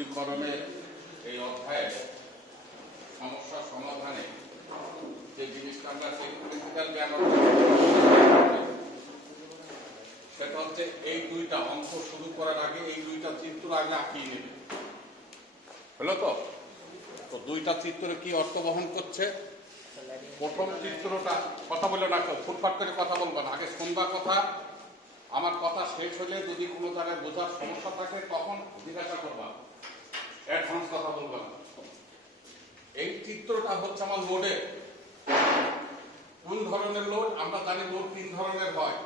উন্নতিকরণের এই অধ্যায়ে সমস্যা সমাধানে যে জিনিসটা আমরা টেকনিক্যাল জ্ঞান সেটা হচ্ছে এই দুইটা অঙ্ক শুরু করার আগে এই দুইটা চিত্র আগে আঁকিয়ে নেবে। হলো তো? তো দুইটা চিত্রে কি অর্থ বহন করছে? প্রথম চিত্রটা, কথা বলে না, ফুটফাট করে কথা বলবো না, আগে শুনবা কথা। আমার কথা শেষ হলে যদি কোনো জায়গায় বোঝার সমস্যা থাকে তখন জিজ্ঞাসা করবা, অ্যাডভান্স কথা বলবো না। এই চিত্রটা হচ্ছে আমার লোডের। কোন ধরনের লোড? আমরা জানি লোড তিন ধরনের হয়।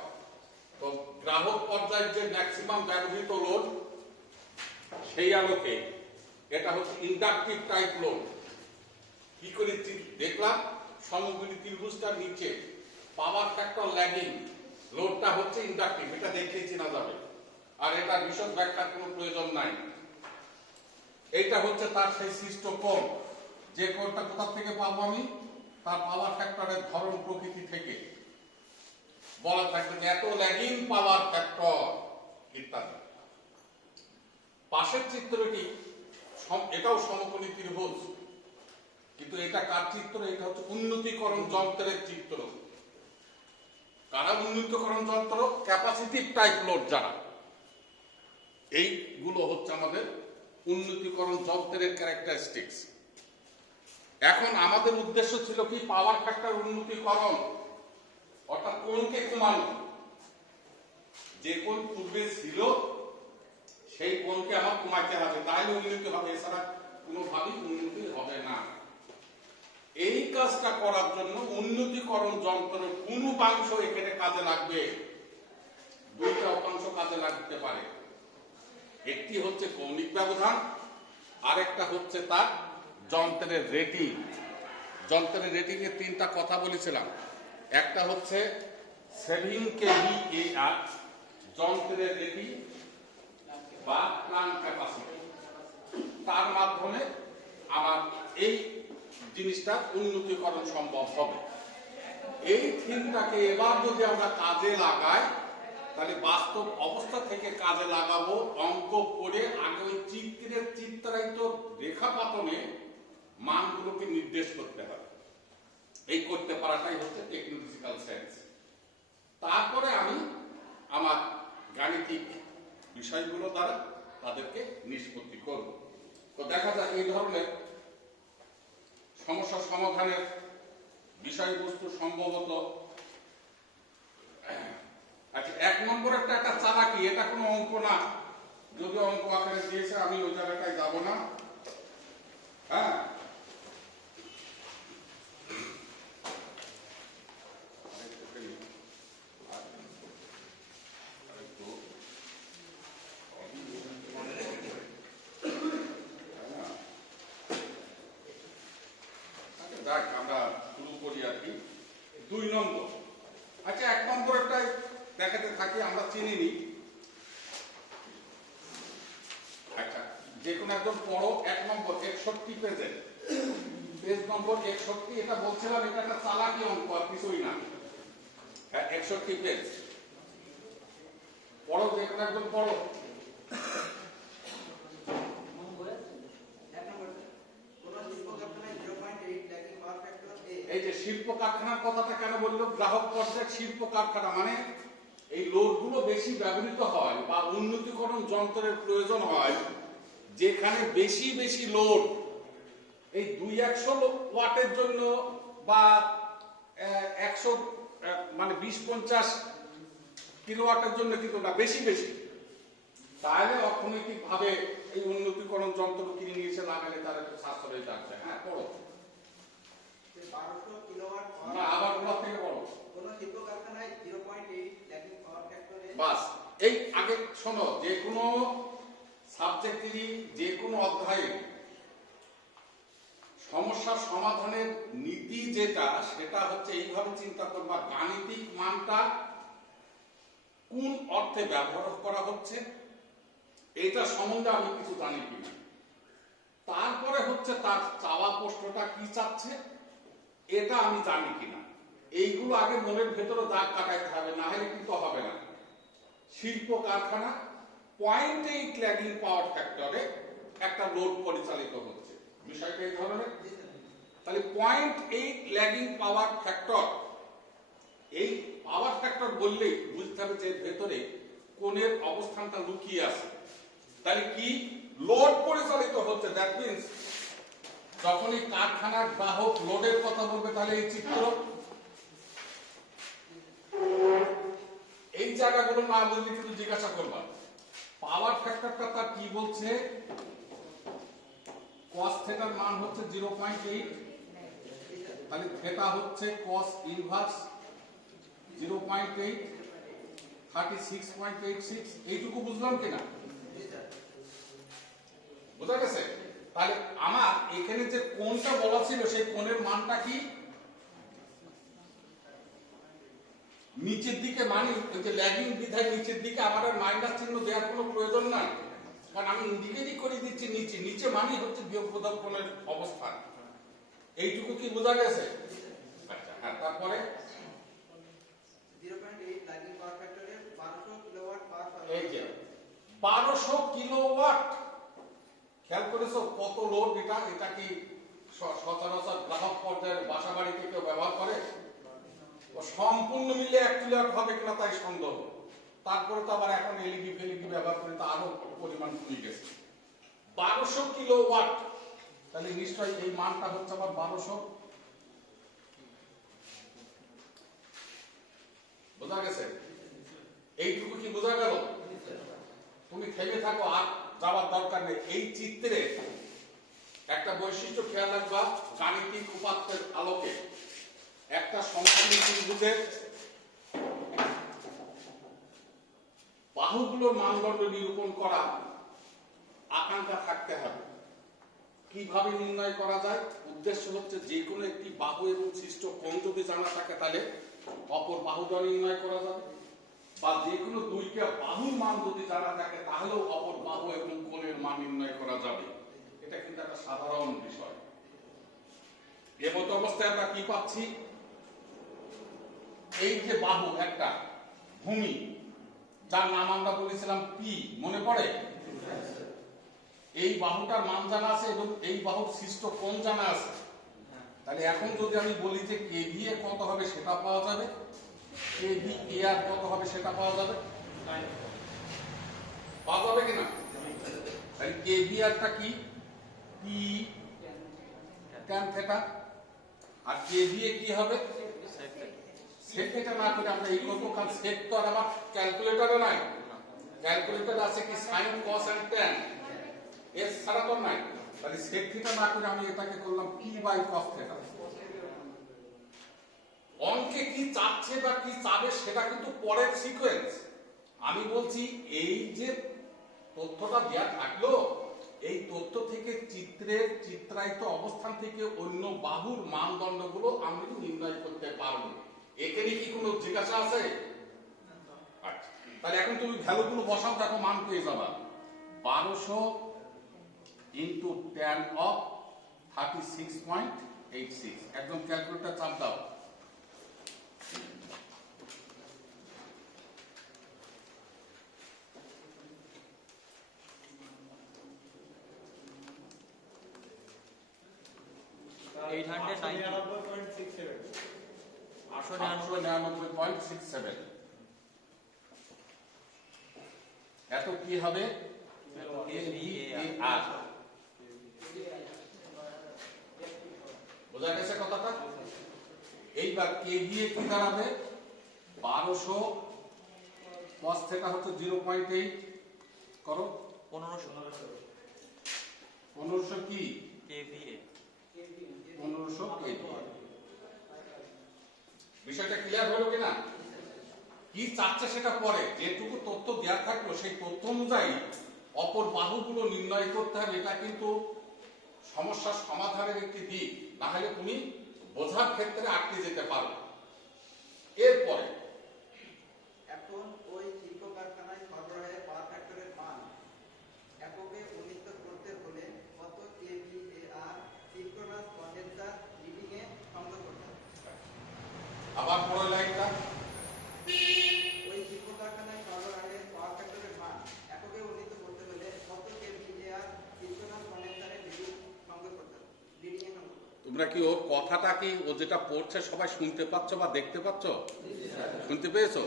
তো গ্রাহক পর্যায়ের যে ম্যাক্সিমাম ব্যবহৃত লোড, সেই আলোকে এটা হচ্ছে ইন্ডাকটিভ টাইপ লোড। কি করে দেখলাম? সমগ্রী ত্রিভুজটার নিচে পাওয়ার ফ্যাক্টর ল্যাগিং লোডটা হচ্ছে ইন্ডাকটিভ, এটা দেখেই চেনা যাবে, আর এটা বিশদ ব্যাখ্যার কোনো প্রয়োজন নাই। এইটা হচ্ছে তার সেই সৃষ্ট কোণ, যে কোণটা কোথা থেকে পাবো আমি? তার পাওয়ার ফ্যাক্টরের ধরন প্রকৃতি থেকে বলা থাকবে যে এত ল্যাগিং পাওয়ার ফ্যাক্টর ইত্যাদি। পাশের চিত্রটি এটাও সমকোণী ত্রিভুজ, কিন্তু এটা কার চিত্র? এটা হচ্ছে উন্নতিকরণ যন্ত্রের চিত্র। কারা উন্নতিকরণ যন্ত্র? ক্যাপাসিটিভ টাইপ লোড যারা, এইগুলো হচ্ছে আমাদের উন্নতিকরণ যন্ত্রের ক্যারেক্টারিস্টিক্স। এখন আমাদের উদ্দেশ্য ছিল কি? পাওয়ার ফ্যাক্টর উন্নতিকরণ, অর্থাৎ কোণকে কমানো। যে কোণ পূর্বে ছিল সেই কোণকে আমার কমাইতে হবে, তাহলে উন্নতি হবে, এছাড়া কোনোভাবেই উন্নতি হবে না। এই কাজটা করার জন্য উন্নতিকরণ যন্ত্রের কোন উপাংশ এখানে কাজে লাগবে? দুইটা উপাংশ কাজে লাগতে পারে। একটি হচ্ছে কৌণিক ব্যবধান, আরেকটা হচ্ছে তার যন্ত্রের রেটিং। যন্ত্রের রেটিং এর তিনটা কথা বলেছিলাম। একটা হচ্ছে 7 kVAR যন্ত্রের রেটিং বা প্লান্ট ক্যাপাসিটি, তার মাধ্যমে আমার এই জিনিসটা উন্নতিকরণ সম্ভব হবে। এই থিমটাকে এবার যদি আমরা কাজে লাগাই, তাহলে বাস্তব অবস্থা থেকে কাজে লাগাবো অঙ্ক করে, আগে ওই চিত্রের চিত্রায়িত রেখাপাতনে মানগুলোকে নির্দেশ করতে হবে। এই করতে পারাটাই হচ্ছে টেকনোলজিক্যাল সায়েন্স। তারপরে আমি আমার গাণিতিক বিষয়গুলো দ্বারা তাদেরকে নিষ্পত্তি করব। তো দেখা যায় এই ধরনের সমস্যা সমাধানের বিষয়বস্তু সম্ভবত, আচ্ছা, 1 নম্বরেরটা একটা চালাকি, এটা কোনো অঙ্ক না, যদি অঙ্ক আকারে দিয়েছে আমি ওই জায়গাটায় যাব না। হ্যাঁ, আমরা শুরু করি আর কি। 2 নম্বর। আচ্ছা, 1 নম্বরটাই দেখাতে থাকি, আমরা চিনি নি। আচ্ছা, যে কোনো একজন পড়ো 1 নম্বর 61 পেজে, পেজ নম্বর 61। এটা বলছিলাম এটা একটা চালাকি অঙ্ক, আর কিছুই না। হ্যাঁ, 61 পেজ পড়ো, যে কোনো একজন পড়ো। এই যে শিল্প কারখানার কথাটা কেন বললো? গ্রাহক পর্যায়ে শিল্প কারখানা মানে এই লোডগুলো বেশি ব্যবহৃত হয় বা উন্নতিকরণ যন্ত্রের প্রয়োজন হয় যেখানে বেশি বেশি লোড, এই 200 ওয়াটের জন্য বা 100 মানে 20-50 কিলোওয়াটের জন্য কিন্তু না, বেশি বেশি। তাহলে অর্থনৈতিক ভাবে এই উন্নতিকরণ যন্ত্র কিনে নিয়েছে, লাগালে তার একটু সাশ্রয় থাকছে। হ্যাঁ, পড়ো। আবার ওনার থেকে বড় কোন শিল্প কারখানায় 0.8 ল্যাগিং পাওয়ার ফ্যাক্টরে। বাস, এই আগে শোনো, যে কোনো সাবজেক্টেরই যে কোনো অধ্যায়ে সমস্যা সমাধানের নীতি যেটা, সেটা হচ্ছে এইভাবে চিন্তা করবা, গাণিতিক মানটা কোন অর্থে ব্যবহার করা হচ্ছে এটা সম্বন্ধে আমি কিছু জানি কিনা। তারপরে হচ্ছে তার চাওয়া প্রশ্নটা কি চাচ্ছে এটা আমি জানি কিনা। এইগুলো আগে মনের ভেতরে দাগ কাটাইতে হবে, না হলে কিন্তু হবে না। শিল্প কারখানা 0.8 ল্যাগিং পাওয়ার ফ্যাক্টরে একটা লোড পরিচালিত হচ্ছে। বিষয়টা এই ধরনের। তাহলে 0.8 ল্যাগিং পাওয়ার ফ্যাক্টর, এই পাওয়ার ফ্যাক্টর বললেই বুঝতে হবে যে ভেতরে কোণের অবস্থানটা লুকিয়ে আছে। তাহলে কি লোড পরিচালিত হচ্ছে, দ্যাট মিন্স যখনই কারখানার গ্রাহক লোডের কথা বলবে তাহলে এই চিত্র, এই জায়গাগুলো না বুঝলে কিন্তু জিজ্ঞাসা করবা। পাওয়ার ফ্যাক্টরটা তার কি বলছে, cos থিটার মান হচ্ছে 0.8, তাহলে থিটা হচ্ছে cos ইনভার্স 0.8 36.86। এইটুকু বুঝলাম কিনা? বুঝা গেছে? তাহলে আমার এখানে যে কোণটা বলা ছিল সেই কোণের মানটা কি নিচের দিকে, মানে ওই যে ল্যাগিং বিধায় নিচের দিকে আমার আর মাইনাস চিহ্ন দেওয়ার কোনো প্রয়োজন নাই, কারণ আমি ইন্ডিকেটই করে দিচ্ছি নিচে, নিচে মানেই হচ্ছে বিয়োগবোধক কোণের অবস্থান। এইটুকু কি বোঝা গেছে? আচ্ছা, হ্যাঁ, তারপরে 0.8 ল্যাগিং পাওয়ার ফ্যাক্টরে 1200 কিলোওয়াট পাওয়ার, এই যে 1200 কিলোওয়াট, খেয়াল করেছো কত লোড এটা? এটা কি সচরাচর গ্রাহক পর্যায়ের বাসা বাড়িতে কেউ ব্যবহার করে? সম্পূর্ণ মিলে 1 কিলোওয়াট হবে কিনা তাই সন্দেহ। তারপরে তো আবার এখন এলইডি ফেলিডি ব্যবহার করে তো আরো পরিমাণ কমে গেছে। 1200 কিলোওয়াট, তাহলে নিশ্চয়ই এই মানটা হচ্ছে আবার 1200। বোঝা গেছে? এইটুকু কি বোঝা গেল? তুমি থেমে থাকো, আর যাওয়ার দরকার নেই। এই চিত্রে একটা বৈশিষ্ট্য খেয়াল রাখবা, গাণিতিক উপাত্তের আলোকে একটা সমকোণী ত্রিভুজের বাহুগুলোর মানদণ্ড নিরূপণ করা আকাঙ্ক্ষা থাকতে হবে। কিভাবে নির্ণয় করা যায়? উদ্দেশ্য হচ্ছে যে কোনো একটি বাহু এবং সৃষ্ট কোণ যদি জানা থাকে তাহলে অপর বাহুটা নির্ণয় করা যাবে, বা যে কোনো দুইটা বাহুর মান যদি জানা থাকে তাহলেও অপর বাহু এবং কোণের মান নির্ণয় করা যাবে। এটা কিন্তু একটা সাধারণ বিষয়। এমত অবস্থায় আমরা কি পাচ্ছি, এই যে বাহু একটা ভূমি যার নাম আমরা বলেছিলাম পি, মনে পড়ে? এই বাহুটার মান জানা আছে এবং এই বাহুর সৃষ্ট কোণ জানা আছে। তাহলে এখন যদি আমি বলি যে কেভিএ কত হবে সেটা পাওয়া যাবে, কেভিএআর কত হবে সেটা পাওয়া যাবে, পাওয়া যাবে কিনা? তাহলে কেভিআরটা কি, পি ট্যান থিটা, আর কেভিএ কি হবে, সেক থিটা। না করে আমরা এই কত কাজ, সেক তো আর আমার ক্যালকুলেটরে নাই, ক্যালকুলেটর আছে কি সাইন কস এন্ড ট্যান, এর ছাড়া তো নাই। তাহলে সেক থিটা না করে আমি এটাকে করলাম পি বাই কস থিটা। অঙ্কে কি চাচ্ছে বা কি চাবে সেটা কিন্তু পরের সিকোয়েন্স। আমি বলছি এই যে তথ্যটা দেয়া থাকলো, এই তথ্য থেকে চিত্রের চিত্রায়িত অবস্থান থেকে অন্য বাহুর মানদণ্ডগুলো আমি নির্ণয় করতে পারবো। এখানে কি কোনো জিজ্ঞাসা আছে? আচ্ছা, তাহলে এখন তুমি ভ্যালুগুলো বসাও, দেখো মান পেয়ে যাবা। 1200 ইন্টু ট্যান অফ 36.86। একদম ক্যালকুলেটর চাপ দাও। এত কি হবে? বোঝা গেছে কথাটা? এইবার কেভিএ কি দাঁড়াবে? 1200 cos থিটা হচ্ছে 0.8 করো, 1500 কি কেভিএ, 1500 কেভিএ। বিষয়টা ক্লিয়ার হলো কিনা? কি চাচ্ছে সেটা পরে, যেটুকু তথ্য দেওয়া থাকলো সেই তথ্য অনুযায়ী অপর বাহুগুলো নির্ণয় করতে হবে। এটা কিন্তু সমস্যার সমাধানের একটি দিক, না হলে তুমি বোঝার ক্ষেত্রে আটকে যেতে পারো। এরপরে এখন ওই শিল্প কারখানায় সরবরাহের পাওয়ার ফ্যাক্টরের মান এককে উন্নীত করতে হলে কত কেভিএআর সিনক্রোনাস কন্ডেন্সার রিডিং এ সংযোগ করতে হবে। আবার পরের লাইনটা, ওই শিল্প কারখানায় সরবরাহের পাওয়ার ফ্যাক্টরের মান এককে উন্নীত করতে হলে কত কেভিএআর সিনক্রোনাস কি ওর কথাটা কি ও যেটা পড়ছে সবাই শুনতে পাচ্ছ বা দেখতে পাচ্ছ? শুনতে পেয়েছো?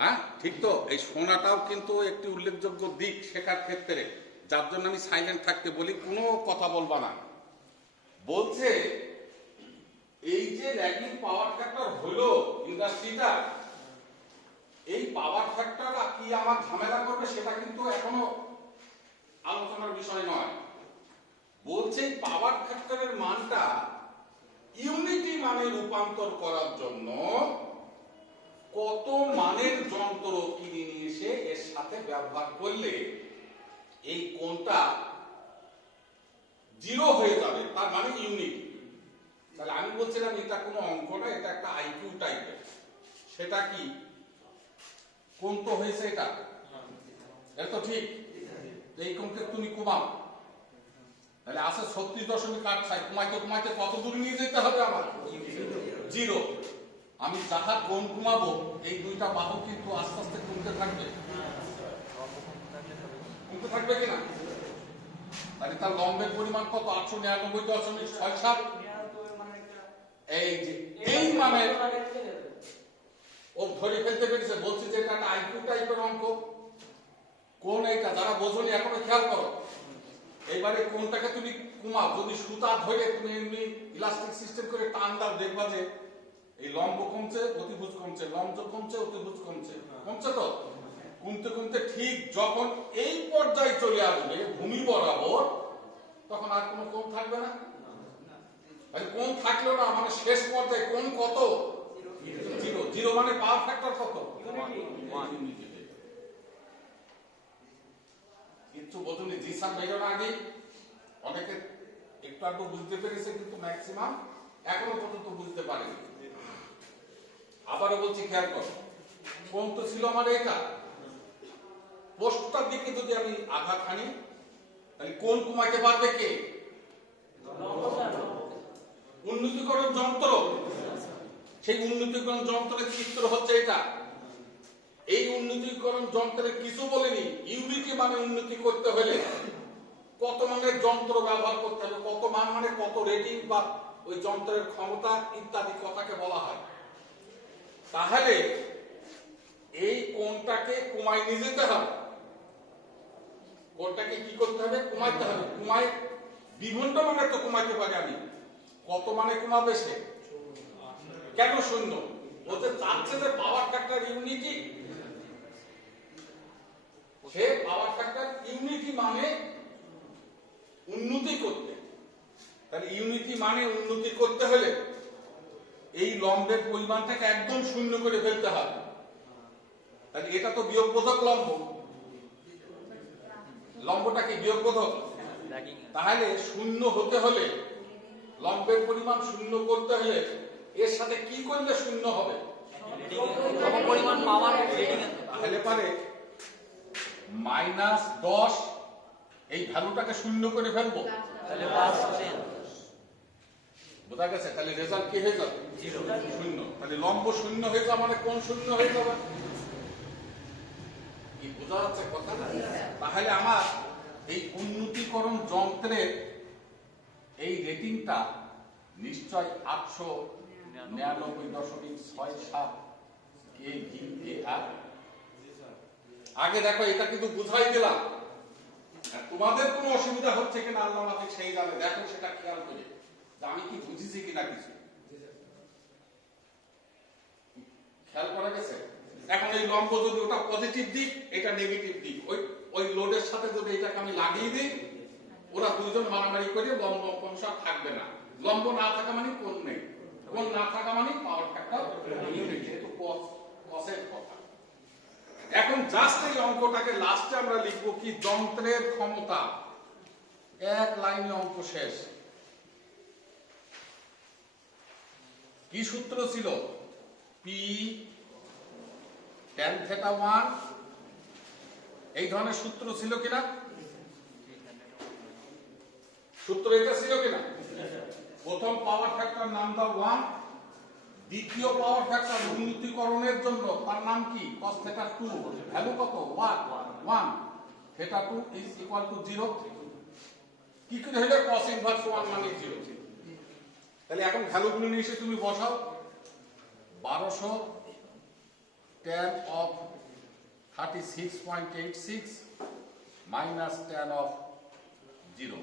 হ্যাঁ, ঠিক তো। এই শোনাটাও কিন্তু একটি উল্লেখযোগ্য দিক শেখার ক্ষেত্রে, যার জন্য আমি সাইলেন্ট থাকতে বলি, কোনো কথা বলবা না। বলছে এই যে র্যাগিং পাওয়ার ফ্যাক্টর হলো ইন্ডাস্ট্রিটা, এই পাওয়ার ফ্যাক্টর কি আমার ঝামেলা করবে সেটা কিন্তু এখনো আলোচনার বিষয় নয়। বলছে পাওয়ার ফ্যাক্টরের মানটা ইউনিটি মানে রূপান্তর করার জন্য কত মানের যন্ত্র কিনে নিয়ে এসে এর সাথে ব্যবহার করলে এই কোণটা 0 হয়ে যাবে, তার মানে ইউনিটি। তাহলে আমি বলছিলাম এটা কোনো অঙ্ক না, এটা একটা আইকিউ টাইপের। সেটা কি? কোন তো হয়েছে এটা, এটা তো ঠিক। এই কোণকে তুমি কমাও, তাহলে আছে 36.8। কমাইতে কমাইতে কত দূর নিয়ে যেতে হবে আমার? 0। আমি যাহা কোণ কমাবো এই দুইটা বাহু কিন্তু আস্তে আস্তে কমতে থাকবে, কমতে থাকবে কিনা? তাহলে তার লম্বের পরিমাণ কত? 899.67। এই যে এই মানে ও ধরে ফেলতে পেরেছে। বলছি যে এটা একটা আইকিউ টাইপের অঙ্ক। কোন এইটা যারা বোঝনি এখনো খেয়াল করো। এবারে কোনটাকে তুমি কমাও, যদি সুতা ধরে তুমি এমনি ইলাস্টিক সিস্টেম করে টান দাও, দেখবা যে এই লম্ব কমছে, অতিভুজ কমছে, লম্ব কমছে, অতিভুজ কমছে, কমছে তো। কমতে কমতে ঠিক যখন এই পর্যায়ে চলে আসবে ভূমি বরাবর, তখন আর কোনো কোণ থাকবে না। কোণ থাকলো না মানে শেষ পর্যায়ে কোণ কত? 0। 0 মানে পাওয়ার ফ্যাক্টর কত? 1। কিচ্ছু বোঝুনি। জি স্যার বেরোর আগে অনেকে একটু আধটু বুঝতে পেরেছে, কিন্তু ম্যাক্সিমাম এখনো পর্যন্ত বুঝতে পারেনি। আবারও বলছি, খেয়াল করো। কোণ তো ছিল আমার এটা, পোস্টটার দিকে যদি আমি আঘাত হানি তাহলে কোণ কমাইতে পারবে কে? উন্নতিকরণ যন্ত্র। সেই উন্নতিকরণ যন্ত্রের চিত্র হচ্ছে এটা। এই উন্নতিকরণ যন্ত্রের কিছু বলেনি। ইউনিটি মানে উন্নতি করতে হলে কত মানের যন্ত্র ব্যবহার করতে হবে, কত মান মানে কত রেটিং বা ওই যন্ত্রের ক্ষমতা ইত্যাদি কথাকে বলা হয়। তাহলে এই কোণটাকে কমাই নিয়ে যেতে হবে। কোণটাকে কি করতে হবে? কমাইতে হবে। কমাই বিভিন্ন মানে তো কমাইতে পারি আমি। কত মানে কমাবে সে? কেন 0? বলতে চাচ্ছে যে পাওয়ার ফ্যাক্টর ইউনিটি। সে পাওয়ার ফ্যাক্টর ইউনিটি মানে উন্নতি করতে। তাহলে ইউনিটি মানে উন্নতি করতে হলে এই লম্বের পরিমাণটাকে একদম 0 করে ফেলতে হবে। তাহলে এটা তো বিয়োগবোধক লম্ব। লম্বটা কি বিয়োগবোধক? তাহলে 0 হতে হলে, লম্বের পরিমাণ 0 করতে হলে এর সাথে কি করলে 0 হবে? তাহলে পারে -10 এই ভ্যালুটাকে 0 করে ফেলবো। বোঝা গেছে? তাহলে রেজাল্ট কি হয়ে যাবে? 0। তাহলে লম্ব 0 হয়ে যাবে মানে কোণ 0 হয়ে যাবে। কি বোঝা যাচ্ছে কথা? তাহলে আমার এই উন্নতিকরণ যন্ত্রের এই রেটিংটা নিশ্চয় 899.67 kVAR। আগে দেখো, এটা কিন্তু বুঝাই দিলাম। তোমাদের কোনো অসুবিধা হচ্ছে কিনা আল্লাহ মালিক সেই জানে। দেখো সেটা খেয়াল করে যে আমি কি বুঝেছি কিনা কিছু খেয়াল করা গেছে। এখন এই লম্ব যদি ওটা পজিটিভ দিক, এটা নেগেটিভ দিক, ওই লোডের সাথে যদি এটাকে আমি লাগিয়ে দিই, ওরা দুইজন মারামারি করে লম্ব অংশ থাকবে না। লম্ব না থাকা মানে কোণ নেই, কোণ না থাকা মানে পাওয়ার ফ্যাক্টর ইউনিটি। এটা তো কসের কথা। এখন জাস্ট এই অঙ্কটাকে লাস্টে আমরা লিখব কি? যন্ত্রের ক্ষমতা। এক লাইনে অঙ্ক শেষ। কি সূত্র ছিল? P tan θ1। এই ধরনের সূত্র ছিল কিনা? সূত্র এটা ছিল কিনা? প্রথম পাওয়ার ফ্যাক্টর নাম দাও 1, দ্বিতীয় পাওয়ার ফ্যাক্টর উন্নতিকরণের জন্য তার নাম কি? cos θ2। ভ্যালু কত? 1। θ2 = 0। কি করে হলো cos ইনভার্স 1 মানে 0? তাহলে এখন ভ্যালুগুলো নিয়ে এসে তুমি বসাও। 1200 tan of 36.86 minus tan of 0,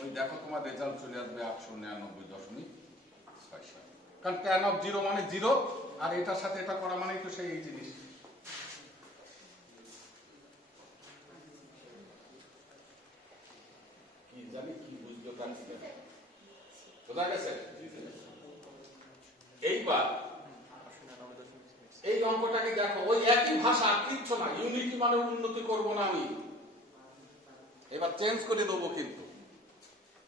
ওই দেখো তোমার রেজাল্ট চলে আসবে 899.67, কারণ tan of 0 মানে 0, আর এটার সাথে এটা করা মানে তো সেই এই জিনিস। কি জানি কি বুঝলো তার ঠিক আছে, বোঝা গেছে? এইবার এই অঙ্কটাকে দেখো, ওই একই ভাষা, কিচ্ছু না, ইউনিটি মানে উন্নতি করব না আমি, এবার চেঞ্জ করে দেবো। কিন্তু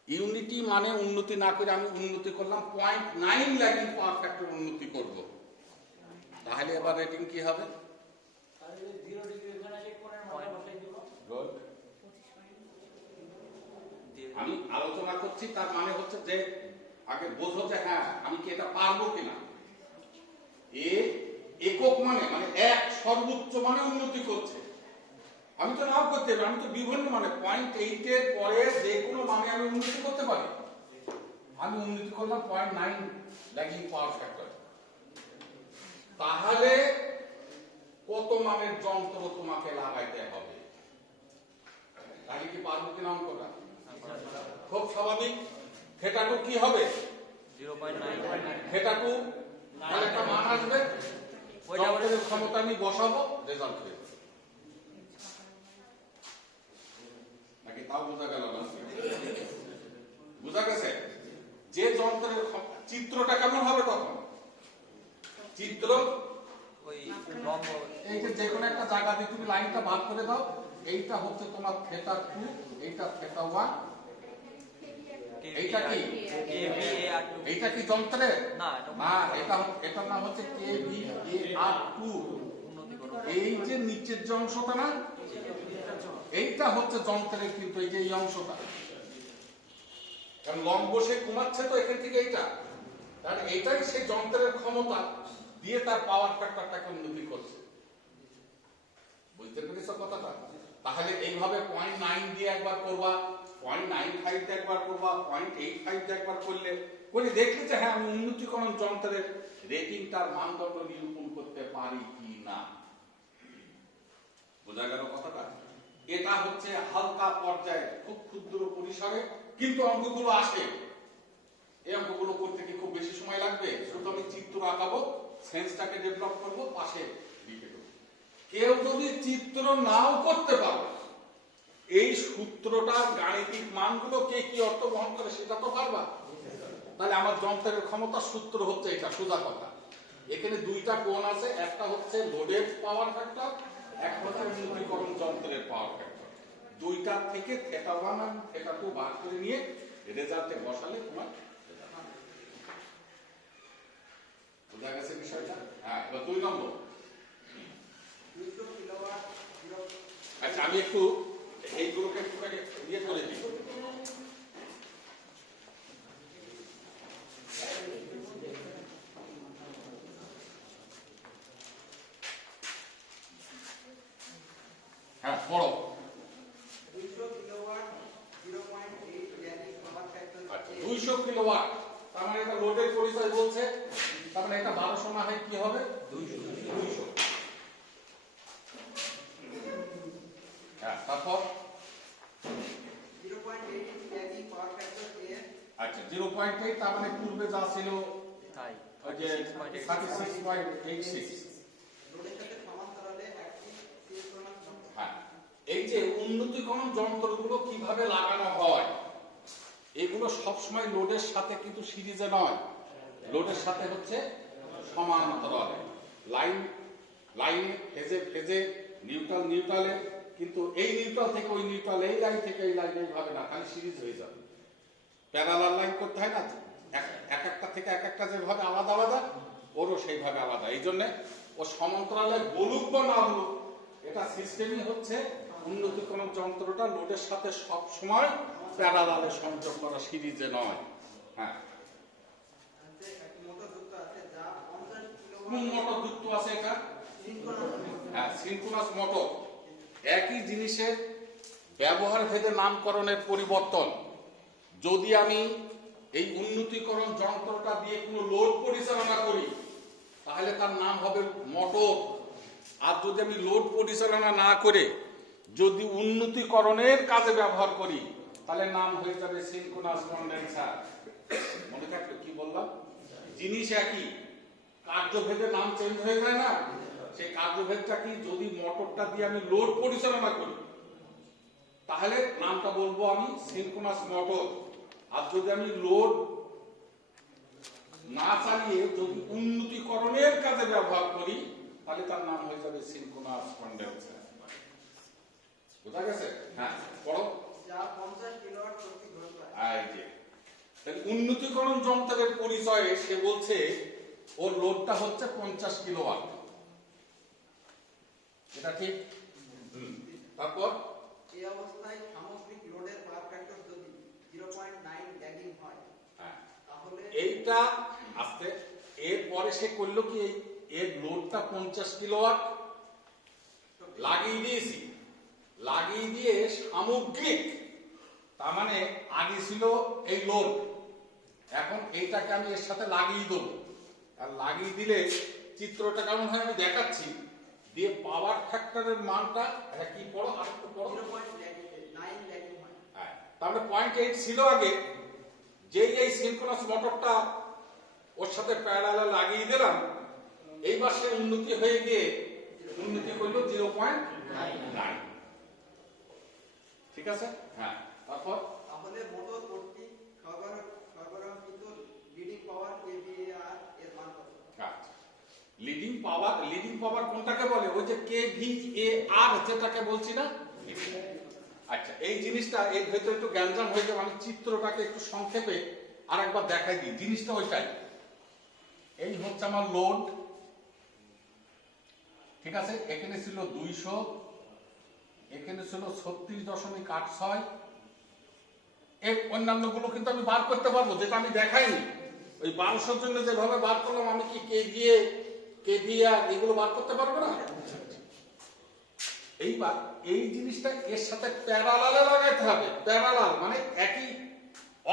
ইউনিটি মানে উন্নতি না করে আমি উন্নতি করলাম 0.9 ল্যাগিং পাওয়ার ফ্যাক্টর উন্নতি করব, তাহলে এবার রেটিং কি হবে? আমি আলোচনা করছি, তার মানে হচ্ছে যে আগে বোঝো যে হ্যাঁ আমি কি এটা পারবো কিনা। একক মানে এক, সর্বোচ্চ মানে উন্নতি করছে, আমি তো নাও করতে পারি, আমি তো বিভিন্ন মানে 0.8 এর পরে যে কোনো মানে আমি উন্নতি করতে পারি। আমি উন্নতি করলাম 0.9 ল্যাগিং পাওয়ার ফ্যাক্টর, তাহলে কত মানের যন্ত্র তোমাকে লাগাইতে হবে? তাহলে কি পারবো কিনা অঙ্কটা? খুব স্বাভাবিক। থিটা 2 কি হবে? 0.9 থিটা 2 তাহলে একটা মান আসবে, যন্ত্রের ক্ষমতা আমি বসাবো, রেজাল্ট হয়ে যাবে। নাকি তাও বোঝা গেল না? বোঝা গেছে? যে যন্ত্রের চিত্রটা কেমন হবে তখন? চিত্র ওই লম্ব এই যে কোনো একটা জায়গা দিয়ে তুমি লাইনটা ভাগ করে দাও, এইটা হচ্ছে তোমার থিটা 2, এইটা থিটা 1, এইটা কি KVAR2 এইটা কি যন্ত্রের না, না, এটার নাম হচ্ছে KVAR2। উন্নতি করো। এই যে নিচের যে অংশটা না, এইটা হচ্ছে যন্ত্রের, কিন্তু এই যে এই অংশটা, কারণ লম্ব সে ঘুমাচ্ছে তো এখান থেকে এইটা, তাহলে এইটাই সেই যন্ত্রের ক্ষমতা দিয়ে তার পাওয়ার ফ্যাক্টরটাকে উন্নতি করছে। বুঝতে পেরেছো কথাটা? তাহলে এইভাবে 0.9 দিয়ে একবার করবা, 0.95 দিয়ে একবার করবা, 0.85 দিয়ে একবার করলে দেখলে যে হ্যাঁ আমি উন্নতিকরণ যন্ত্রের রেটিংটার মানদণ্ড নিরূপণ করতে পারি কি না। বোঝা গেল কথাটা? এটা হচ্ছে হালকা পর্যায়ে, খুব ক্ষুদ্র পরিসরে কিন্তু অঙ্কগুলো আসে। এই অঙ্কগুলো করতে কি খুব বেশি সময় লাগবে? শুধু আমি চিত্র আঁকাবো, সেন্সটাকে ডেভেলপ করবো, পাশে লিখে দেবো। কেউ যদি চিত্র নাও করতে পারো, এই সূত্রটার গাণিতিক মানগুলো কে কি অর্থ বহন করে সেটা তো পারবা। তাহলে আমার যন্ত্রের ক্ষমতার সূত্র হচ্ছে এটা, সোজা কথা। এখানে দুইটা কোণ আছে, একটা হচ্ছে লোডেড পাওয়ার ফ্যাক্টর, একটা হচ্ছে উন্নতিকরণ যন্ত্রের পাওয়ার ফ্যাক্টর। দুইটা থেকে থিটা 1 আর থিটা 2 বার করে নিয়ে রেজাল্টে বসালে তোমার বোঝা গেছে বিষয়টা? হ্যাঁ, এবার 2 নম্বর। 200 কিলোওয়াট আচ্ছা, আমি একটু এইগুলোকে একটু ইয়ে করে দিই। হ্যাঁ, পড়ো। 200 কিলোওয়াট 0.8 ল্যাগিং পাওয়ার ফ্যাক্টর আচ্ছা, 200 কিলোওয়াট, তার মানে এটা লোডের পরিচয় বলছে, তার মানে এটা 1200 না হয় কি হবে? 200। হ্যাঁ, তারপর 0.8 ল্যাগিং পাওয়ার ফ্যাক্টর এ আচ্ছা 0.8, তার মানে পূর্বে যা ছিল তাই ওই যে 36.86। লোডের সাথে সমান্তরালে একটি সিনক্রোনাস যন্ত্র। হ্যাঁ, এই যে উন্নতিকরণ যন্ত্রগুলো কিভাবে লাগানো হয়, এগুলো সবসময় লোডের সাথে কিন্তু সিরিজে নয়, লোডের সাথে হচ্ছে সমান্তরালে, লাইনে ফেজে নিউট্রালে, কিন্তু এই নিউট্রাল থেকে ওই নিউট্রাল, এই লাইন থেকে এই লাইন, এইভাবে না, খালি সিরিজ হয়ে যাবে। প্যারালাল লাইন করতে হয় না, এক একটা থেকে এক একটা যেভাবে আলাদা আলাদা, ওরও সেইভাবে আলাদা। এই জন্য ও সমান্তরালে বলুক বা না বলুক, এটা সিস্টেমই হচ্ছে উন্নতিকরণ যন্ত্রটা লোডের সাথে সব সময় প্যারালালে সংযোগ করা, সিরিজে নয়। হ্যাঁ, আছে একটি মোটর যুক্ত আছে যা 50 কোন কিলোওয়াট মোটর যুক্ত আছে এটা? সিনক্রোনাস হ্যাঁ, সিনক্রোনাস মোটর। একই জিনিসের ব্যবহার ভেদে নামকরণের পরিবর্তন। যদি আমি এই উন্নতিকরণ যন্ত্রটা দিয়ে কোনো লোড পরিচালনা করি তাহলে তার নাম হবে মোটর। আর যদি আমি লোড পরিচালনা না করে যদি উন্নতিকরণের কাজে ব্যবহার করি তাহলে নাম হয়ে যাবে সিনক্রোনাস কন্ডেন্সার। মনে থাকলো কি বললাম? জিনিস একই, কার্যভেদে নাম চেঞ্জ হয়ে যায় না? সেই কার্যভেদটা কি? যদি মোটরটা দিয়ে আমি লোড পরিচালনা করি তাহলে নামটা বলবো আমি সিনক্রোনাস মোটর। আর যদি আমি লোড না চালিয়ে যদি উন্নতিকরণের কাজে ব্যবহার করি তাহলে তার নাম হয়ে যাবে সিনক্রোনাস কন্ডেন্সার। বুঝা গেছে? হ্যাঁ, পড়ো। যা 50 কিলোওয়াট শক্তি গ্রহণ করে। এই যে তাহলে উন্নতিকরণ যন্ত্রের পরিচয়ে সে বলছে ওর লোডটা হচ্ছে 50 কিলোওয়াট। এটা ঠিক? তারপর এই অবস্থায় সামগ্রিক লোডের পাওয়ার ফ্যাক্টর যদি 0.9 ল্যাগিং হয় তাহলে এইটা আস্তে এরপরে সে করলো কি এর লোডটা 50 কিলোওয়াট লাগিয়ে দিয়েছি, লাগিয়ে দিয়ে সামগ্রিক, তার মানে আগে ছিল এই লোড, এখন এইটাকে আমি এর সাথে লাগিয়ে দেবো। আর লাগিয়ে দিলে চিত্রটা কেমন হয় আমি দেখাচ্ছি। দিয়ে পাওয়ার ফ্যাক্টরের মানটা এটা কি পড়ো আর একটু পড়ো। 0.9 ল্যাগিং হয়। হ্যাঁ, তাহলে 0.8 ছিল আগে। যেই এই সিনক্রোনাস মোটরটা ওর সাথে প্যারালাল লাগিয়ে দিলাম, এইবার সে উন্নতি হয়ে গিয়ে উন্নতি করলো 0.9। ঠিক আছে? হ্যাঁ, তারপর তাহলে মোটর কর্তৃক সরবরাহকৃত লিডিং পাওয়ার কেভিএআর এর মান কত? লিডিং পাওয়ার কোনটাকে বলে? ওই যে কেভিএআর যেটাকে বলছি না। আচ্ছা, এই জিনিসটা এর ভেতরে একটু গ্যাঞ্জাম হয়ে যাবে, আমি চিত্রটাকে একটু সংক্ষেপে আরেকবার দেখাই দিই। জিনিসটা ওইটাই, এই হচ্ছে আমার লোড। ঠিক আছে, এখানে ছিল 200, এখানে ছিল 36.86। এর অন্যান্য গুলো কিন্তু আমি বার করতে পারবো, যেটা আমি দেখাইনি। ওই 1200 জন্য যেভাবে বার করলাম, আমি কি কেভিএ এগুলো বার করতে পারবো না? এইবার এই জিনিসটা এর সাথে প্যারালালে লাগাইতে হবে। প্যারালাল মানে একই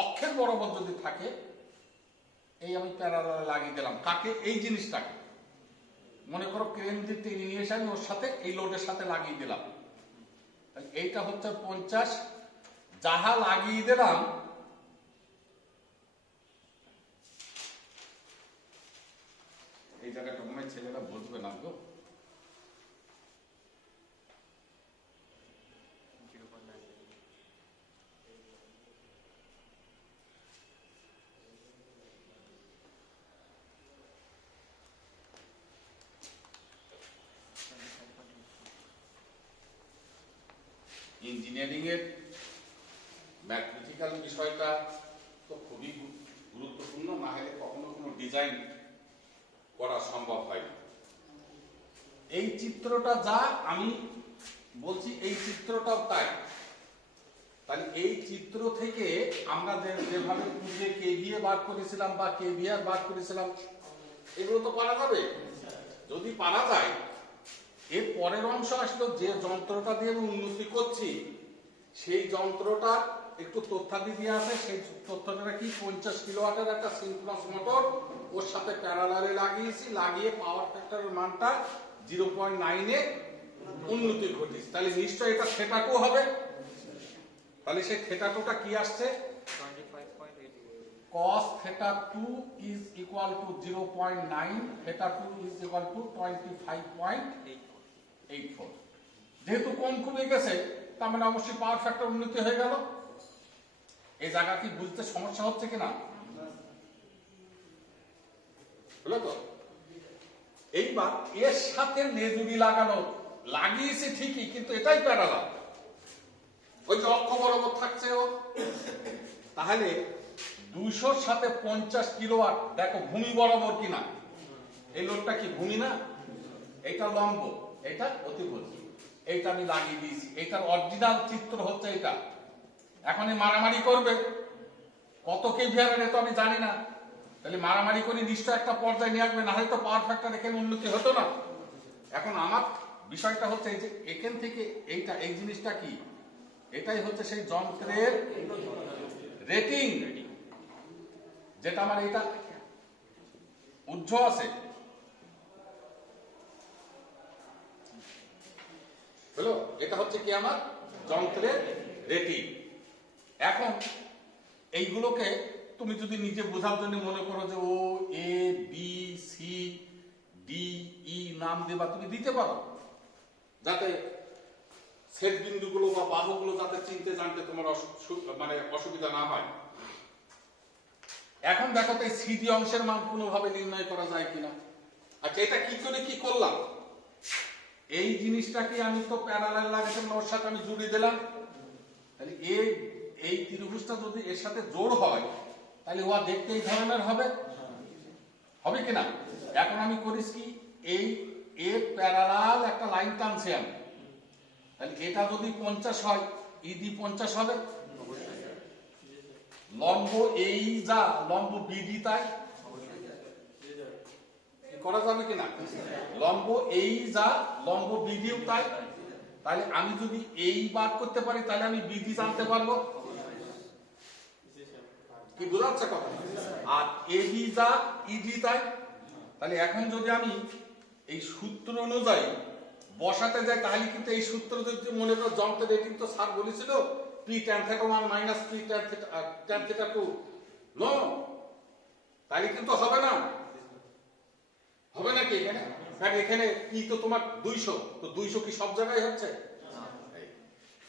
অক্ষের বরাবর যদি থাকে, এই আমি প্যারালালে লাগিয়ে দিলাম। কাকে? এই জিনিসটাকে মনে করো ক্রেন দিয়ে টেনে নিয়ে এসে আমি ওর সাথে এই লোডের সাথে লাগিয়ে দিলাম। এইটা হচ্ছে 50, যাহা লাগিয়ে দিলাম এই জায়গাটা মনে হয় ছেলেরা বুঝবে না গো। ইঞ্জিনিয়ারিং এর ম্যাথমেটিক্যাল বিষয়টা তো খুবই গুরুত্বপূর্ণ, না হলে কখনো কোনো ডিজাইন করা সম্ভব হয় না। এই চিত্রটা যা আমি বলছি, এই চিত্রটাও তাই। তাহলে এই চিত্র থেকে আমরা যেভাবে পূর্বে কেভিএ বার করেছিলাম বা কেভিআর বার করেছিলাম, এগুলো তো পারা যাবে। যদি পারা যায়, এর পরের অংশ আসলো যে যন্ত্রটা দিয়ে আমি উন্নতি করছি, সেই যন্ত্রটা একটু তথ্যাদি দিয়ে আছে। সেই তথ্যটা কি? 50 কিলোওয়াটের একটা সিনক্রোনাস মোটর, ওর সাথে প্যারালালে লাগিয়েছি, লাগিয়ে পাওয়ার ফ্যাক্টরের মানটা 0.9 উন্নতি ঘটিয়েছি। তাহলে নিশ্চয়ই এটা থিটা 2 হবে। তাহলে সেই থিটা 2টা কি আসছে? 25.8 cos theta 2 is equal to 0.9, theta 2 is equal to 25.84। যেহেতু কোণ কমে গেছে, তার মানে অবশ্যই পাওয়ার ফ্যাক্টর উন্নতি হয়ে গেল। এই জায়গা কি বুঝতে সমস্যা হচ্ছে কিনা? হলো তো? এইবার এর সাথে লেজুরি লাগানো, লাগিয়েছি ঠিকই, কিন্তু এটাই প্যারালাল, ওই যে অক্ষ বরাবর থাকছে ও। তাহলে 200 সাথে 50 কিলোওয়াট, দেখো ভূমি বরাবর কিনা। এই লোডটা কি ভূমি না? এটা লম্ব, এটা অতিভুজ। এইটা আমি লাগিয়ে দিয়েছি। এইটার অরিজিনাল চিত্র হচ্ছে এটা। এখন এই মারামারি করবে কত কেভিআর এর, তো আমি জানি না। তাহলে মারামারি করে নিশ্চয় একটা পর্যায়ে নিয়ে আসবে, না হলে তো পাওয়ার ফ্যাক্টর এখানে উন্নতি হতো না। এখন আমার বিষয়টা হচ্ছে এই যে এখান থেকে এইটা, এই জিনিসটা কি? এটাই হচ্ছে সেই যন্ত্রের রেটিং। যেটা আমার এটা ঊর্ধ্ব আছে, হলো এটা হচ্ছে কি আমার যন্ত্রের রেটিং। এখন এইগুলোকে তুমি যদি নিজে বোঝার জন্য মনে করো যে ও A B C D E নাম দেবা, তুমি দিতে পারো, যাতে ছেদ বিন্দুগুলো বা বাহুগুলো যাতে চিনতে জানতে তোমার মানে অসুবিধা না হয়। এখন দেখো তো এই সিডি অংশের মান কোনোভাবে নির্ণয় করা যায় কিনা। আচ্ছা, এটা কি করে কি করলাম, এই জিনিসটাকে আমি তো প্যারালাল লাগাতে ওর সাথে আমি জুড়ে দিলাম, তাহলে এই ত্রিভুজটা যদি এর সাথে জোড় হয় তাহলে ওয়া দেখতে এই ধরনের হবে, হবে কিনা। এখন আমি করিস কি, এই এ প্যারালাল একটা লাইন টানছি আমি, তাহলে এটা যদি 50 হয় ইডি 50 হবে, লম্ব এই যা লম্ব বিডি তাই করা যাবে কিনা, লম্ব এই যা লম্ব বিডিও তাই। তাহলে আমি যদি এই বার করতে পারি তাহলে আমি বিডি জানতে পারবো, কি বোঝা যাচ্ছে কথা। আর এবি যা ইডি তাই। তাহলে এখন যদি আমি এই সূত্র অনুযায়ী বসাতে যাই তাহলে কিন্তু এই সূত্র যদি মনে করো যন্ত্রের রেটিং তো স্যার বলেছিল P tan theta 1 minus P tan theta 2, no, তাহলে কিন্তু হবে না, হবে নাকি এখানে, কারণ এখানে পি তো তোমার 200, তো 200 কি সব জায়গায় হচ্ছে,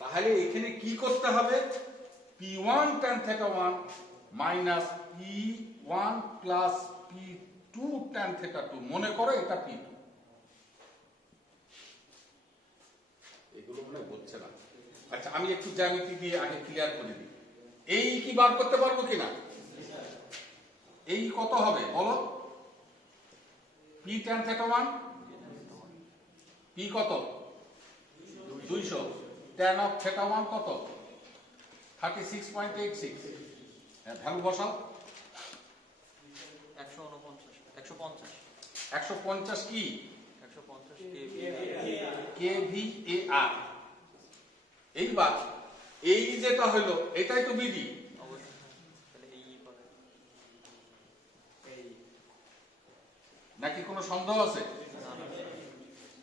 তাহলে এখানে কি করতে হবে, p1 tan theta 1 minus p1 plus p2 tan theta 2, মনে করো এটা p2, এগুলো মনে হচ্ছে না। আচ্ছা, আমি একটু জ্যামিতি দিয়ে আগে ক্লিয়ার করে দিই, এই কি বার করতে পারবো কিনা, এই কত হবে বলো, p tan theta 1 p কত 200, tan of theta 1 কত 36.86, ভ্যালু বসাও, 150 কি 150 kVAR। এইবার এই যেটা হলো এটাই তো বিডি, নাকি কোনো সন্দেহ আছে,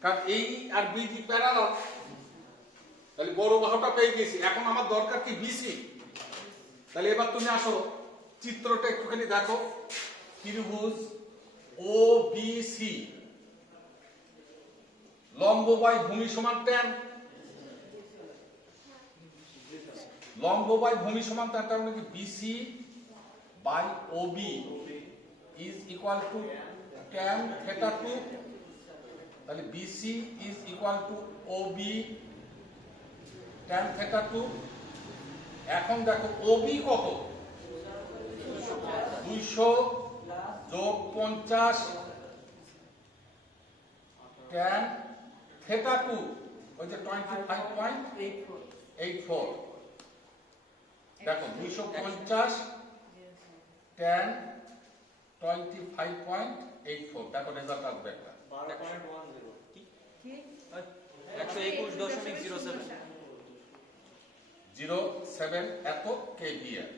কারণ এই আর বিডি প্যারালাল, তাহলে বড় বাহুটা পেয়ে গেছি, এখন আমার দরকার কি বিসি। তাহলে এবার তুমি আসো চিত্রটা একটুখানি দেখো, ত্রিভুজ ও বি সি, লম্ব বাই ভূমি সমান ট্যান, লম্ব বাই ভূমি সমান ট্যান, তার মানে কি BC by OB is equal to tan theta 2, তাহলে BC is equal to OB tan theta 2। এখন দেখো ওবি কত, 200 যোগ 50 ট্যান থিটা 2, ওই যে 25.84, দেখো 250 ট্যান 25.84, দেখো রেজাল্ট আসবে একটা 121.07 এত কেভিআর।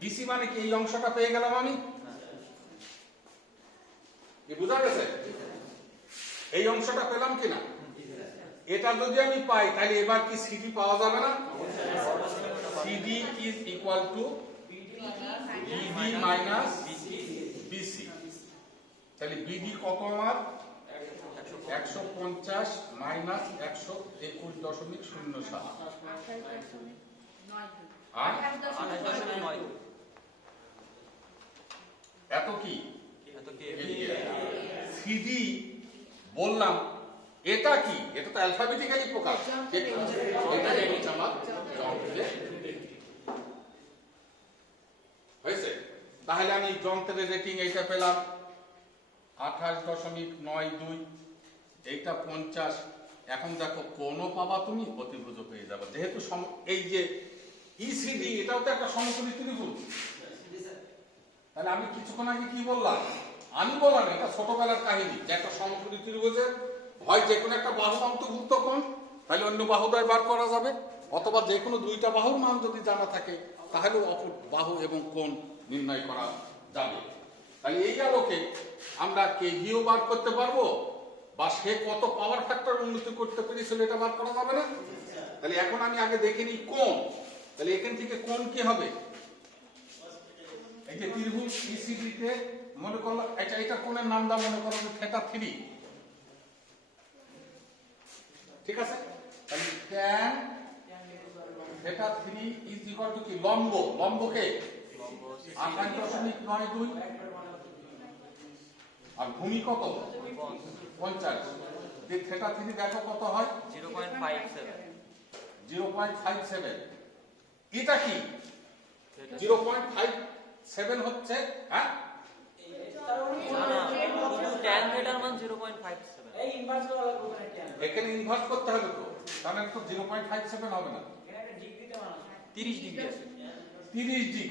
বিসি মানে কি, এই অংশটা পেয়ে গেলাম আমি, কি বোঝা গেছে, এই অংশটা পেলাম কিনা, এটা যদি আমি পাই তাহলে এবার কি সিডি পাওয়া যাবে না, CD is equal to BD minus BC, তাহলে বিডি কত আমার 150 মাইনাস 121.07, এত কি সিডি বললাম, এটা কি, এটা তো অ্যালফাবেটিক্যালি প্রকাশ, এটা হচ্ছে আমার যন্ত্রের হয়েছে। তাহলে আমি যন্ত্রের রেটিং এইটা পেলাম 28.92, এইটা 50। এখন দেখো কোন পাবা তুমি, অতিভুজ পেয়ে যাবে, যেহেতু এই যে ইসিডি এটাও তো একটা সমকোণী ত্রিভুজ। তাহলে আমি কিছুক্ষণ আগে কি বললাম, আমি বললাম এটা ছোটবেলার কাহিনী, যে একটা সমকোণী ত্রিভুজের হয় যে কোনো একটা বাহু অন্তর্ভুক্ত কোণ, তাহলে অন্য বাহুদ্বয় বার করা যাবে, অথবা যে কোনো দুইটা বাহুর মান যদি জানা থাকে তাহলে অপর বাহু এবং কোণ নির্ণয় করা যাবে। তাহলে এই আলোকে আমরা কেভিও বার করতে পারবো, বা সে কত পাওয়ার ফ্যাক্টর উন্নতি করতে পেরেছিল এটা বার করা যাবে না। তাহলে এখন আমি আগে দেখে নিই কোণ। তাহলে এখান থেকে কোণ কি হবে? এই যে ত্রিভুজ ইসিডি তে মনে করো এটা কোণের নাম দাও, মনে করো θ3, ঠিক আছে? তাহলে tan θ3 ইজ ইকুয়াল টু কি? লম্ব, লম্বকে 28.92 আর ভূমি কত? 50। যে θ3 দেখো কত হয়? 0.57। এটা কি 0.57 হচ্ছে? হ্যাঁ, tan theta মান 0.57। এখানে ইনভার্স করতে হবে তো, তাহলে তো 0.57 হবে না, 30 ডিগ্রি আছে। 30 ডিগ্রি।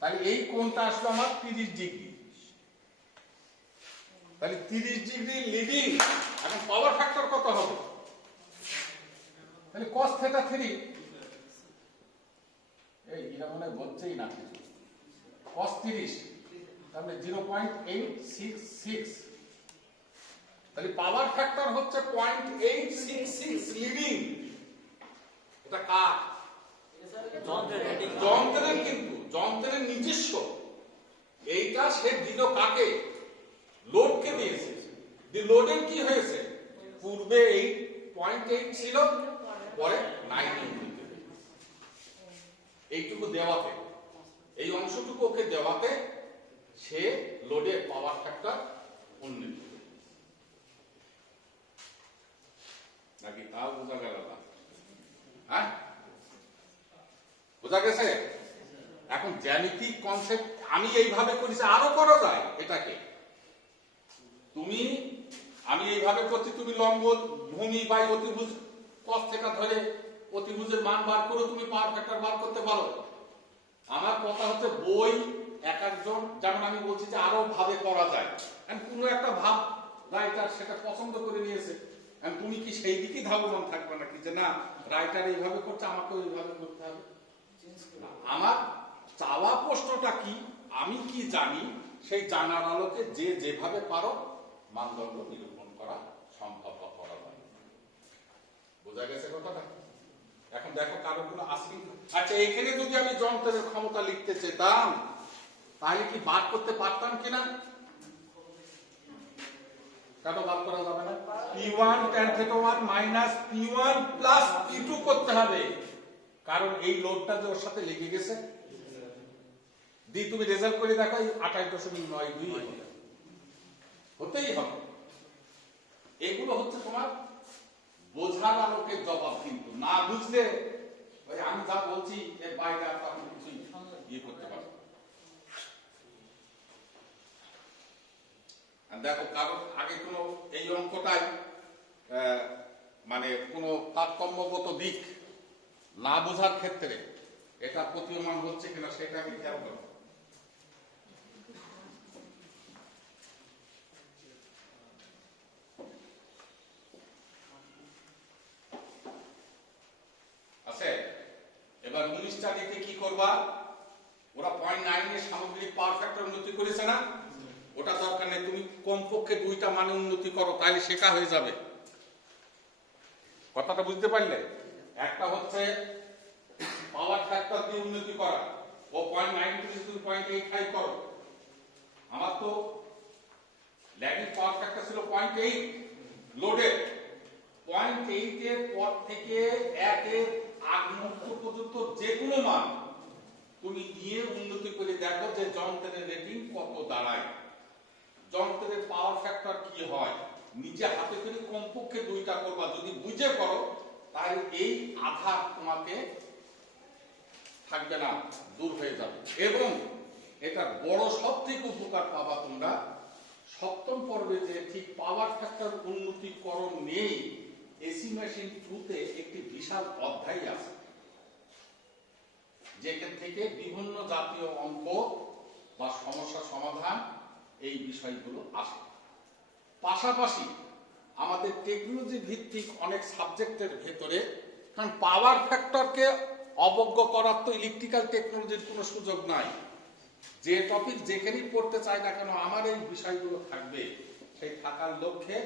তাহলে এই কোণটা আসলো আমার 30 ডিগ্রি। তাহলে 30 ডিগ্রি লিডিং। এখন পাওয়ার ফ্যাক্টর কত হবে? তাহলে cos θ3, এই এটা মনে বলছেই না, cos 30, তাহলে 0.866। তাহলে পাওয়ার ফ্যাক্টর হচ্ছে 0.866 লিডিং। এটা কার? যন্ত্রের, কিন্তু যন্ত্রের নিজস্ব। এইটা সে দিল কাকে? লোডকে দিয়েছে। লোডের কি হয়েছে? পূর্বে এই 0.8 ছিল, পরে 9 এইটুকু দেওয়াতে, এই অংশটুকু ওকে দেওয়াতে সে লোডের পাওয়ার ফ্যাক্টর উন্নীত। নাকি তাও বোঝা গেল না? হ্যাঁ, বোঝা গেছে? এখন জ্যামিতিক কনসেপ্ট আমি এইভাবে করেছি, আরো করা যায় এটাকে। আমি এইভাবে করছি, তুমি লম্ব, ভূমি বা অতিভুজ cos θ ধরে অতিভুজের মান বার করে তুমি পাওয়ার ফ্যাক্টর বার করতে পারো। আমার কথা হচ্ছে বই এক একজন, যেমন আমি বলছি যে আরো ভাবে করা যায়, কোনো একটা ভাব রাইটার সেটা পছন্দ করে নিয়েছে, তুমি কি সেই দিকেই ধাবমান থাকবে নাকি যে না রাইটার এইভাবে করছে আমাকে ওইভাবে করতে হবে? আমার চাওয়া প্রশ্নটা কি, আমি কি জানি, সেই জানার আলোকে যে যেভাবে পারো মানদণ্ড নিরূপণ করা সম্ভব বা করা যায়। বোঝা গেছে কথাটা? এখন দেখো কারণগুলো আসি। আচ্ছা, এখানে যদি আমি যন্ত্রের ক্ষমতা লিখতে চেতাম তাহলে কি বার করতে পারতাম কিনা? কেন বার করা যাবে না? P1 tan θ1 minus P1 plus P2 করতে হবে, কারণ এই লোডটা যে ওর সাথে লেগে গেছে। দি তুমি রেজাল্ট করে দেখো, 28.92 হতেই হবে। এগুলো হচ্ছে তোমার বোঝার আলোকে জবাব, কিন্তু না বুঝলে ওই আমি যা বলছি এর বাইরে আর তখন কিছুই ইয়ে করতে পারো। দেখো, কারণ আগে কোনো এই অঙ্কটাই মানে কোনো তারতম্যগত দিক না বোঝার ক্ষেত্রে এটা প্রতীয়মান হচ্ছে কিনা সেটা আমি খেয়াল করব। আছে। এবার 19টা দিকে কি করবা? ওরা 0.9 এর সামগ্রিক পাওয়ার ফ্যাক্টর উন্নতি করেছে না, ওটা দরকার নেই, তুমি কমপক্ষে 2টা মানে উন্নতি করো, তাহলে শেখা হয়ে যাবে। কথাটা বুঝতে পারলে? একটা হচ্ছে পাওয়ার ফ্যাক্টর দিয়ে উন্নতি করা, ও 0.9 থেকে তুমি 0.85 করো। আমার তো ল্যাগিং পাওয়ার ফ্যাক্টর ছিল 0.8 লোডের, 0.8 এর পর থেকে 1 এর আগ মুহূর্ত পর্যন্ত যে কোনো মান তুমি নিয়ে উন্নতি করে দেখো যে যন্ত্রের রেটিং কত দাঁড়ায়, যন্ত্রের পাওয়ার ফ্যাক্টর কি হয়। নিজে হাতে করে কমপক্ষে 2টা করবা, যদি বুঝে করো তাহলে এই আঘাত তোমাকে থাকবে না, দূর হয়ে যাবে। এবং এটা বড় সব থেকে উপকার পাবা তোমরা সপ্তম পর্বে, যে ঠিক পাওয়ার ফ্যাক্টর উন্নতিকরণ নেই এসি মেশিন 2-তে একটি বিশাল অধ্যায় আছে, যেখান থেকে বিভিন্ন জাতীয় অঙ্ক বা সমস্যা সমাধান এই বিষয়গুলো আসে। পাশাপাশি আমাদের টেকনোলজি ভিত্তিক অনেক সাবজেক্টের ভেতরে, কারণ পাওয়ার ফ্যাক্টরকে অবজ্ঞ করার তো ইলেকট্রিক্যাল টেকনোলজির কোনো সুযোগ নাই। যে টপিক যেখানেই পড়তে চাই না কেন আমার এই বিষয়গুলো থাকবে, সেই থাকার লক্ষ্যে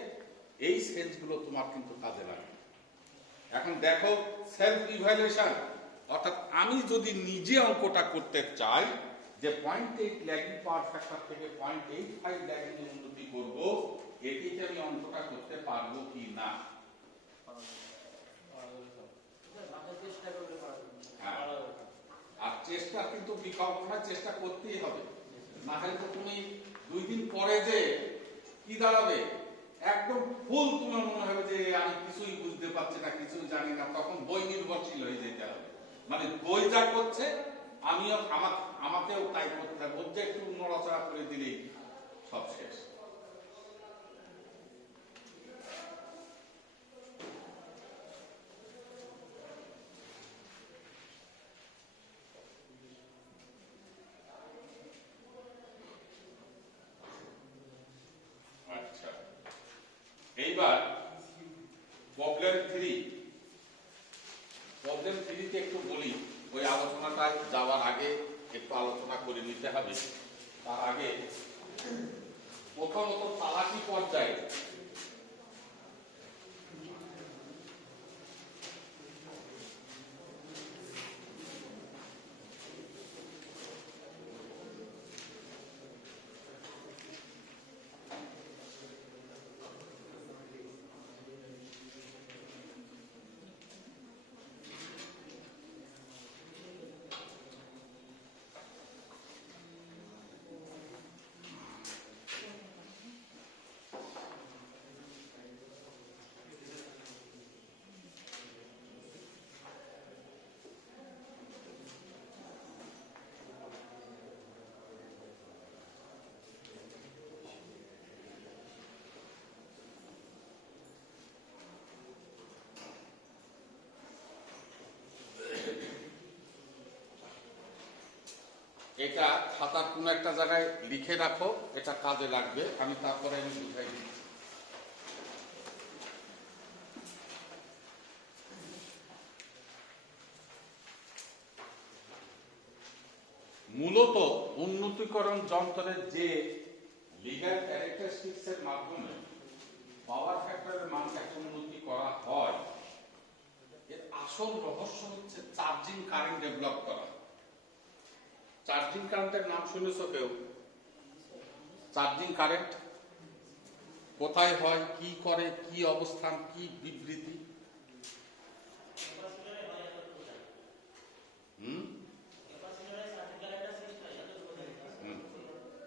এই সেন্সগুলো তোমার কিন্তু কাজে লাগে। এখন দেখো সেলফ ইভ্যালুয়েশন, অর্থাৎ আমি যদি নিজে অঙ্কটা করতে চাই যে 0.8 ল্যাগিং পাওয়ার ফ্যাক্টর থেকে 0.85 ল্যাগিং উন্নতি করব, এটিতে আমি অঙ্কটা করতে পারবো কি না। হ্যাঁ, আর চেষ্টা কিন্তু বিকল্প না, চেষ্টা করতেই হবে, না হলে তো তুমি 2 দিন পরে যে কি দাঁড়াবে, একদম ফুল তোমার মনে হবে যে আমি কিছুই বুঝতে পারছি না, কিছুই জানি না, তখন বই নির্ভরশীল হয়ে যেতে হবে। মানে বই যা করছে আমিও আমাকেও তাই করতে হবে, ওর যে একটু নড়াচড়া করে দিলেই সব শেষ। আচ্ছা, এইবার প্রবলেম 3 তে একটু বলি, ওই আলোচনাটায় যাওয়ার আগে একটু আলোচনা করে নিতে হবে। তার আগে প্রথমত তালাকি পর্যায়ে এটা খাতার কোন একটা জায়গায় লিখে রাখো, এটা কাজে লাগবে, আমি তারপরে আমি বুঝাই দিচ্ছি। মূলত উন্নতিকরণ যন্ত্রের যে লিগাল ক্যারেক্টারিস্টিক্স এর মাধ্যমে পাওয়ার ফ্যাক্টরের মানকে উন্নতি করা হয়, এর আসল রহস্য হচ্ছে চার্জিং কারেন্ট ডেভেলপ করা। চার্জিং কারেন্টের নাম শুনেছো কেউ? চার্জিং কারেন্ট কোথায় হয়, কি করে, কি অবস্থান, কি বিবৃতি?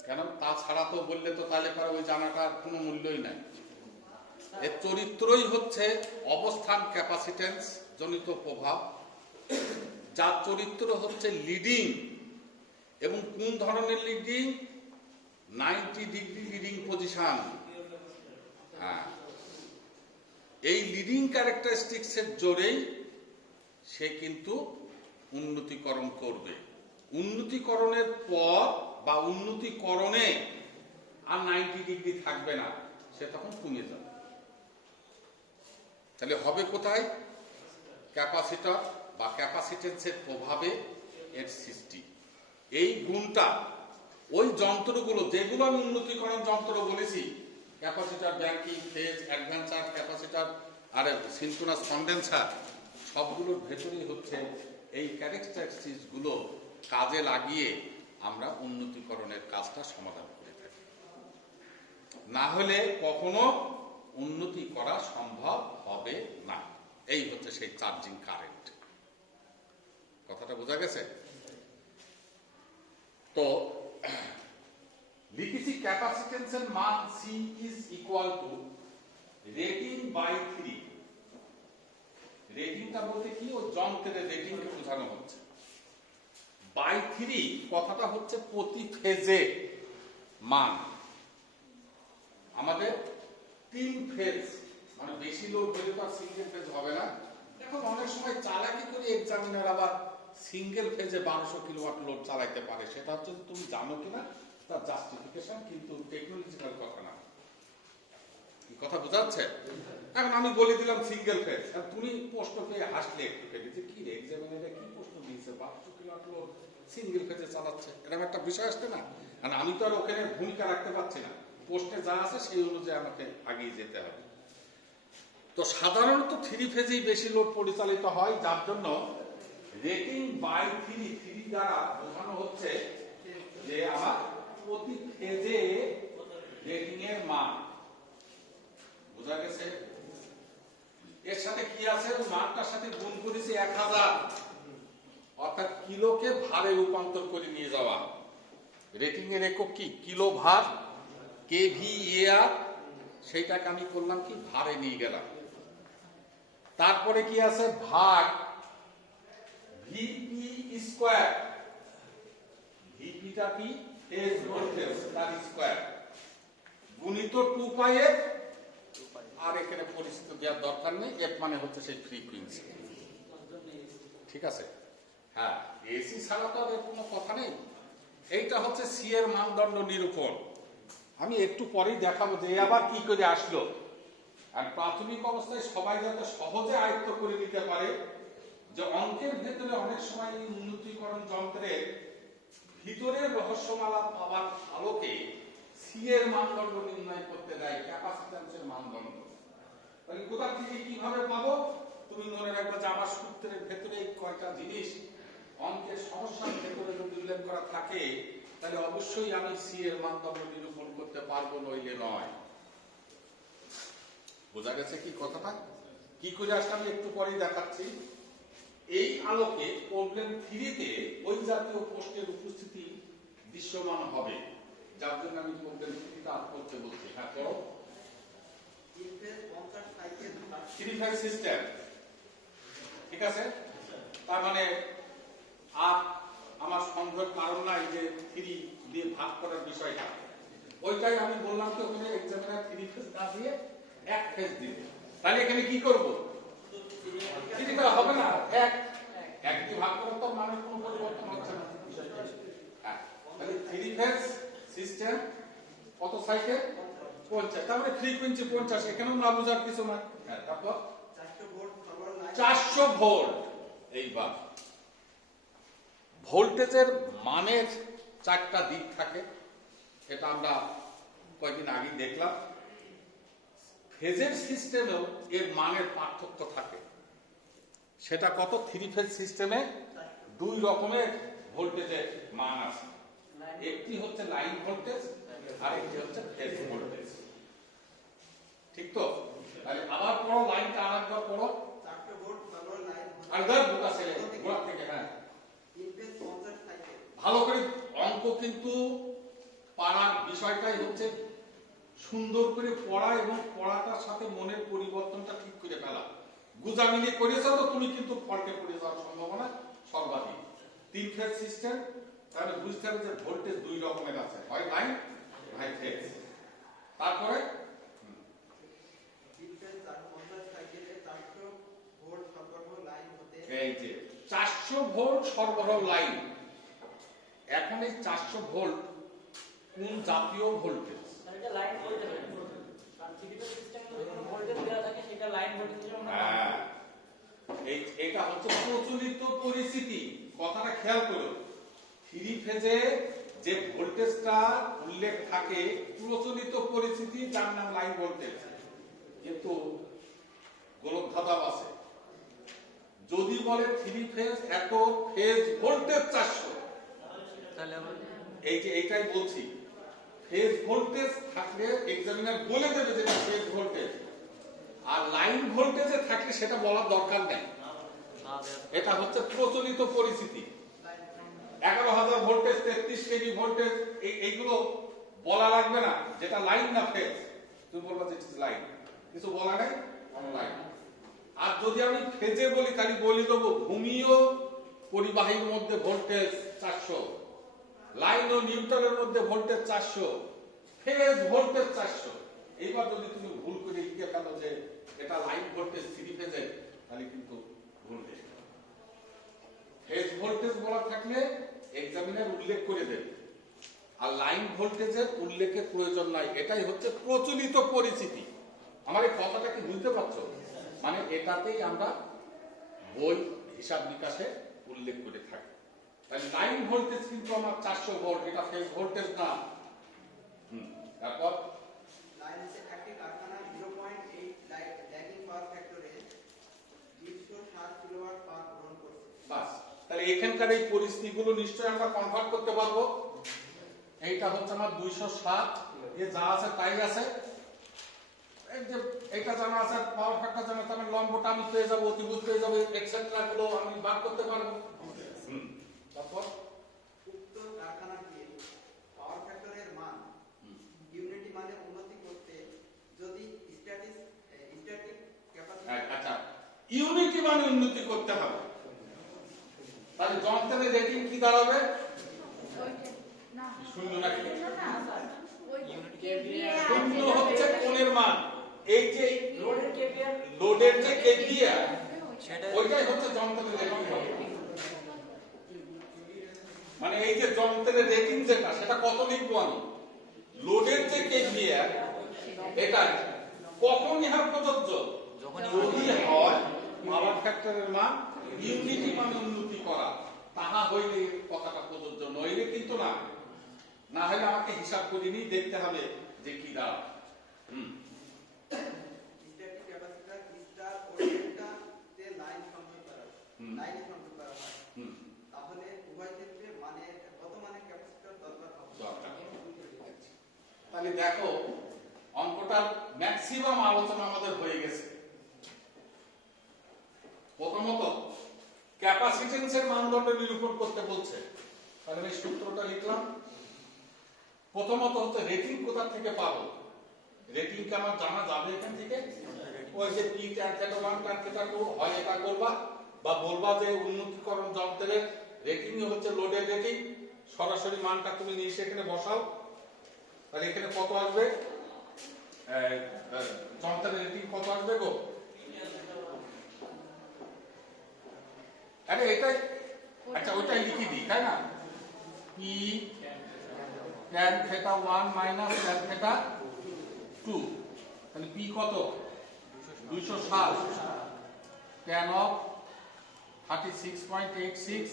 কেন? তাছাড়া তো বললে তো তাহলে পরে ওই জানাটার কোনো মূল্যই নাই। এর চরিত্রই হচ্ছে অবস্থান ক্যাপাসিটেন্স জনিত প্রভাব, যার চরিত্র হচ্ছে লিডিং, এবং কোন ধরনের লিডিং? 90 degree leading position. হ্যাঁ, এই লিডিং ক্যারেক্টারিস্টিক্স এর জোরেই সে কিন্তু উন্নতিকরণ করবে। উন্নতিকরণের পর বা উন্নতিকরণে আর 90 ডিগ্রি থাকবে না, সে তখন কমে যাবে। তাহলে হবে কোথায়? ক্যাপাসিটর বা ক্যাপাসিটেন্সের প্রভাবে এর সৃষ্টি। এই গুণটা ওই যন্ত্রগুলো, যেগুলো আমি উন্নতিকরণ যন্ত্র বলেছি, ক্যাপাসিটর, ব্যাংকিং, ফেজ, অ্যাডভেন্সার ক্যাপাসিটর আর সিনক্রোনাস কন্ডেন্সার, সবগুলোর ভেতরেই হচ্ছে এই ক্যারেক্টারিস্টিক্স গুলো কাজে লাগিয়ে আমরা উন্নতিকরণের কাজটা সমাধান করে থাকি। না হলে কখনো উন্নতি করা সম্ভব হবে না। এই হচ্ছে সেই চার্জিং কারেন্ট। কথাটা বোঝা গেছে? তো লিখেছি ক্যাপাসিটেন্সের মান C is equal to rating by 3। রেটিংটা বলতে কি? ও যন্ত্রের রেটিংকে বোঝানো হচ্ছে। বাই 3 কথাটা হচ্ছে প্রতি ফেজে মান। আমাদের 3 ফেজ, মানে বেশি লোড হলে তো আর সিঙ্গেল ফেজ হবে না। এখন অনেক সময় চালাকি করে এক্সামিনার আবার সিঙ্গেল ফেজে 1200 কিলোওয়াট লোড চালাইতে পারে, সেটা হচ্ছে তুমি জানো কিনা তার জাস্টিফিকেশন, কিন্তু টেকনোলজিক্যাল কথা না। কি কথা বোঝাচ্ছে? এখন আমি বলে দিলাম সিঙ্গেল ফেজ, আর তুমি প্রশ্ন পেয়ে হাসলে একটু কেটে যে কি রে এক্সামিনারে কি প্রশ্ন দিচ্ছে 1200 কিলোওয়াট লোড সিঙ্গেল ফেজে চালাচ্ছে, এরকম একটা বিষয় আসছে না। আর আমি তো আর ওখানে ভূমিকা রাখতে পারছি না, পোস্টে যা আছে সেই অনুযায়ী আমাকে আগিয়ে যেতে হবে। তো সাধারণত 3 ফেজেই বেশি লোড পরিচালিত হয়, যার জন্য রেটিং বাই 3 দ্বারা বোঝানো হচ্ছে যে আমার প্রতি ফেজে রেটিং এর মান বোঝা গেছে। এর সাথে কি আছে, মানটার সাথে গুণ করেছি 1000, অর্থাৎ কিলোকে ভারে রূপান্তর করে নিয়ে যাওয়া। রেটিং এর একক কি, কিলো ভার, কেভিএআর, সেইটাকে আমি করলাম কি ভারে নিয়ে গেলাম। তারপরে কি আছে, ভাগ ভিপি স্কয়ার, ভিপিটা কি ফেজ ভোল্টেজ তার স্কয়ার, গুণিত 2 পাই এফ, আর এখানে পরিচিত দেওয়ার দরকার নেই, এফ মানে হচ্ছে সেই ফ্রিকোয়েন্সি। ঠিক আছে, হ্যাঁ এসি ছাড়া তো আর কোনো কথা নেই। এইটা হচ্ছে সি এর মানদণ্ড নিরূপণ। আমি একটু পরেই দেখাবো যে আবার কি করে আসলো। আর প্রাথমিক অবস্থায় সবাই যাতে সহজে আয়ত্ত করে নিতে পারে যে অঙ্কের ভেতরে অনেক সময় এই উন্নতিকরণ যন্ত্রের ভিতরের রহস্যমালা পাওয়ার আলোকে সি এর মানদণ্ড নির্ণয় করতে দেয়, ক্যাপাসিট্যান্সের মানদণ্ড। তাহলে কোথা থেকে কিভাবে পাবো, তুমি মনে রাখবে যে আমার সূত্রের ভেতরে এই কয়টা জিনিস অঙ্কের সমস্যার ভেতরে যদি উল্লেখ করা থাকে, তাহলে অবশ্যই আমি সি এর মানদণ্ড নিরূপণ করতে পারবো, নইলে নয়। বোঝা গেছে কি কথাটা? কি করে আসলে আমি একটু পরেই দেখাচ্ছি। এই আলোকে প্রবলেম 3-তে ওই জাতীয় প্রশ্নের উপস্থিতি দৃশ্যমান হবে, যার জন্য আমি প্রবলেম 3টা করতে বলছি। হ্যাঁ করো। 3 ফেজ সিস্টেম, ঠিক আছে। তার মানে আর আমার সন্দেহের কারণ নাই যে 3 দিয়ে ভাগ করার বিষয়টা, ওইটাই আমি বললাম তো ওখানে এক্সামিনার 3 ফেজ না দিয়ে 1 ফেজ দিবে। তাহলে এখানে কি করব, 3টা হবে না, 1 দিয়ে ভাগ করার তো মানের কোনো পরিবর্তন হচ্ছে না। হ্যাঁ, তাহলে 3 ফেজ সিস্টেম কত সাইকেল, 50, তার মানে ফ্রিকোয়েন্সি 50, এখানেও না বোঝার কিছু না। হ্যাঁ, তারপর 400 ভোল্ট। এইবার ভোল্টেজের মানের 4টা দিক থাকে, এটা আমরা কয়েকদিন আগে দেখলাম। ফেজের সিস্টেমেও এর মানের পার্থক্য থাকে। সেটা কত, 3 ফেজ সিস্টেমে 2 রকমের ভোল্টেজের মান আছে, একটি হচ্ছে লাইন ভোল্টেজ আর একটি হচ্ছে ফেজ ভোল্টেজ। ঠিক তো? তাহলে আবার পড়ো লাইনটা, আরেকবার পড়ো। 400 ভোল্ট সরবরাহ লাইন আর ধর গোটা ছেলে গোড়া থেকে। হ্যাঁ, 3 ফেজ 50 সাইকেল। ভালো করে অঙ্ক কিন্তু পারার বিষয়টাই হচ্ছে সুন্দর করে পড়া এবং পড়াটার সাথে মনের পরিবর্তনটা ঠিক করে ফেলা। গুজামিলি করেছো তো তুমি কিন্তু ফল্টে পড়ে যাওয়ার সম্ভাবনা সর্বাধিক। 3 ফেজ সিস্টেম, তাহলে বুঝতে হবে যে ভোল্টেজ 2 রকমের আছে, হয় লাইন হয় ফেজ। তারপরে 3 ফেজ 50 সাইকেলে 400 ভোল্ট সরবরাহ লাইন হতে, এই যে 400 ভোল্ট সরবরাহ লাইন। এখন এই 400 ভোল্ট কোন জাতীয় ভোল্টেজ? এটা লাইন ভোল্টেজ, কারণ 3 ফেজ সিস্টেমে যদি কোনো ভোল্টেজ দেওয়া থাকে সেটা লাইন ভোল্টেজ হিসেবে আমরা হ্যাঁ, এটা হচ্ছে প্রচলিত পরিস্থিতি। কথাটা খেয়াল করো, 3 ফেজে যে ভোল্টেজটা উল্লেখ থাকে প্রচলিত পরিস্থিতি, যার নাম লাইন ভোল্টেজ। কিন্তু গোলক ধাঁধাও আছে, যদি বলে 3 ফেজ এত ফেজ ভোল্টেজ 400, তাহলে আবার এই যে এইটাই বলছি, ফেজ ভোল্টেজ থাকলে এক্সামিনার বলে দেবে যে ফেজ ভোল্টেজ, আর লাইন ভোল্টেজে থাকলে সেটা বলার দরকার নেই। এটা হচ্ছে প্রচলিত পরিস্থিতি। 11,000 ভোল্টেজ, 33 কেভি ভোল্টেজ, এইগুলো বলা লাগবে না, যেটা লাইন না ফেজ তুমি বলবা যে লাইন, কিছু বলা নাই লাইন। আর যদি আমি ফেজে বলি তাহলে বলি দেবো ভূমিও পরিবাহীর মধ্যে ভোল্টেজ 400, লাইন ও নিউট্রালের মধ্যে ভোল্টেজ 400, ফেজ ভোল্টেজ 400। এইবার যদি তুমি ভুল করে লিখে ফেলো যে এটা লাইন ভোল্টেজ 3 ফেজে, তাহলে কিন্তু ভুল হয়ে যাবে। ফেজ ভোল্টেজ বলা থাকলে এক্সামিনার উল্লেখ করে দেবে, আর লাইন ভোল্টেজের উল্লেখের প্রয়োজন নাই। এটাই হচ্ছে প্রচলিত পরিস্থিতি। আমার এই কথাটা কি বুঝতে পারছো? মানে এটাতেই আমরা বই হিসাব নিকাশে উল্লেখ করে থাকে। তাহলে লাইন ভোল্টেজ কিন্তু আমার 400 ভোল্ট, এটা ফেজ ভোল্টেজ না। তারপর লাইন হচ্ছে একটি কারখানা 0.8 ল্যাগিং পাওয়ার ফ্যাক্টরে 207 কিলোওয়াট পাওয়ার গ্রহণ করছে। বাস, তাহলে এখানকার এই পরিস্থিতিগুলো নিশ্চয়ই আমরা কনভার্ট করতে পারবো। এইটা হচ্ছে আমার 207, এ যা আছে তাই আছে। এই যে এটা জানা আছে, পাওয়ার ফ্যাক্টর জানা, তার মানে লম্বটা আমি পেয়ে যাবো, অতিভুজ পেয়ে যাবো, এটসেট্রা গুলো আমি বার করতে পারবো। তারপর উক্ত কারখানাটির পাওয়ার ফ্যাক্টরের মান ইউনিটি মানে উন্নতি করতে যদি স্ট্যাটিক ক্যাপাসিটি আচ্ছা, ইউনিটি মানে উন্নতি করতে হবে, তাহলে যন্ত্রের রেটিং কি দাঁড়াবে? শূন্য নাকি? শূন্য হচ্ছে কোণের মান, এই যে লোডের কেপিআর লোডের যে কেপিআর ওইটাই হচ্ছে যন্ত্রের রেটিং হবে। মানে এই যে যন্ত্রের রেটিং যেটা, সেটা কত লিখবো আমি? লোডের যে কেপিআর এটা কখন ইহা প্রযোজ্য? যদি হয় পাওয়ার ফ্যাক্টরের মান ইউনিটি মানে উন্নতি করা, তাহা হইলে কথাটা প্রযোজ্য, নইলে কিন্তু না। না হলে আমাকে হিসাব করে নিয়ে দেখতে হবে যে কি দাঁড়ায়। স্ট্যাটিক ক্যাপাসিটর স্টার ও ডেল্টা তে লাইন সংযোগ করা হয়। তাহলে উভয় ক্ষেত্রে মানে কত মানের ক্যাপাসিটর দরকার হবে? দরকার। তাহলে দেখো অঙ্কটার ম্যাক্সিমাম আলোচনা আমাদের হয়ে গেছে। প্রথমত ক্যাপাসিটেন্সের মানদণ্ড নিরূপণ করতে বলছে, তাহলে আমি সূত্রটা লিখলাম। প্রথমত হচ্ছে রেটিং কোথা থেকে পাবো? রেটিং কে আমার জানা যাবে এখান থেকে। ওই যে পি tan θ 1 tan θ 2 হয় এটা করবা, বা বলবা যে উন্নতিকরণ যন্ত্রের রেটিং হচ্ছে লোডের রেটিং, সরাসরি মানটা তুমি নিয়ে এসে এখানে বসাও। তাহলে এখানে কত আসবে? যন্ত্রের রেটিং কত আসবে গো? আরে এটাই, আচ্ছা ওইটাই লিখে দিই, তাই না? পি tan θ 1 মাইনাস tan θ 2, তাহলে পি কত? 207 tan of 36.86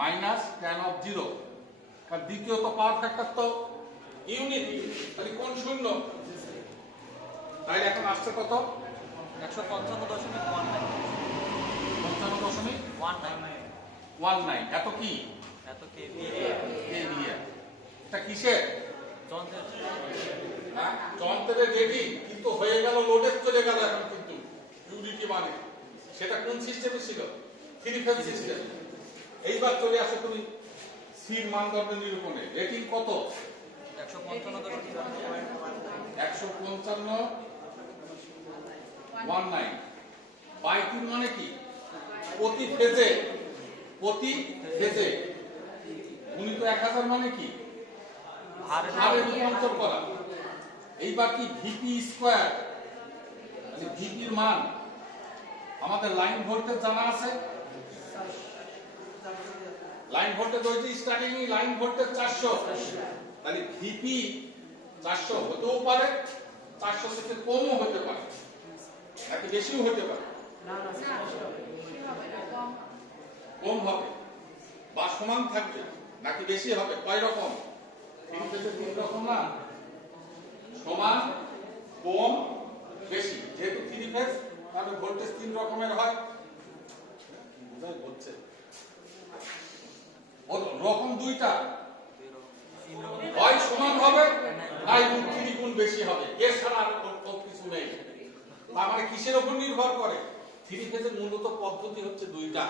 minus tan of 0। আর দ্বিতীয়ত পাওয়ার ফ্যাক্টর তো ইউনিটি, তাহলে কোন শূন্য? তাহলে এখন আসছে কত? 155.19 এত কি? কেভিআর। এটা কিসের? যন্ত্রের রেটিং, কিন্তু হয়ে গেল লোডের চলে গেল এখন কিন্তু ইউনিটি মানে। সেটা কোন সিস্টেমে ছিল? Three phase system. এইবার চলে আসো তুমি সির মানদণ্ড নিরূপণে। রেটিং কত? 155.19 বাই 2 মানে কি? প্রতি ফেজে গুণিত 1000 মানে কি? হারে রূপান্তর করা। এইবার কি ভিপি স্কয়ার, মানে ভিপির মান আমাদের লাইন ভোল্টেজ জানা আছে। লাইন ভোল্টেজ ওই যে স্টার্টিং লাইন ভোল্টেজ 400, তাহলে ভিপি 400 হতেও পারে, 400 থেকে কমও হতে পারে, নাকি বেশিও হতে পারে। কম হবে বা সমান থাকবে, নাকি বেশি হবে? কয় রকম? তিন রকম না, সমান, কম, বেশি। যেহেতু থ্রি ফেজ তাহলে ভোল্টেজ 3 রকমের হয়। বুঝাই হচ্ছে রকম দুইটা, হয় সমান হবে, নাই 3 গুণ বেশি হবে, এছাড়া আর কিছু নেই। তার মানে কিসের উপর নির্ভর করে? থ্রি ফেজের মূলত পদ্ধতি হচ্ছে দুইটা,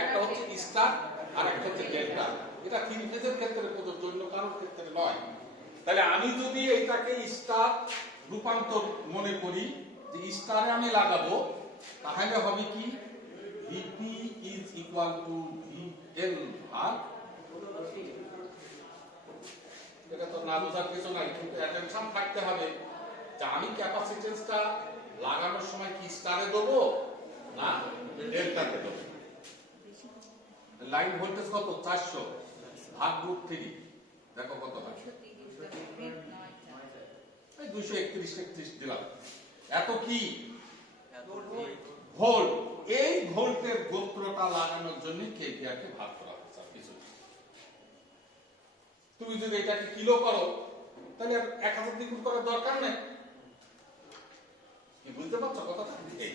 একটা হচ্ছে স্টার আর একটা হচ্ছে ডেল্টা। এটা থ্রি ফেজের ক্ষেত্রে প্রযোজ্য, অন্য কারোর ক্ষেত্রে নয়। তাহলে আমি যদি এটাকে স্টার রূপান্তর মনে করি, যে স্টারে আমি লাগাবো, তাহলে হবে কি? VP is equal to VL আর, এটা তো না বোঝার কিছু নাই, কিন্তু অ্যাটেনশন থাকতে হবে যে আমি ক্যাপাসিটেন্সটা লাগানোর সময় কি স্টারে দেবো না ডেল্টাতে দেবো। লাইন ভোল্টেজ কত? 400 ভাগ √3, দেখো কত হয়? 231 দিলাম। এত কি ভোল্ট? এই ভোল্টের গোত্রটা লাগানোর জন্য কেভিআর কে ভাগ করা হয়েছে, আর কিছু না। তুমি যদি এটাকে কিলো করো তাহলে আর 1000 দ্বিগুণ করার দরকার নেই। কি বুঝতে পারছো কথাটা? এই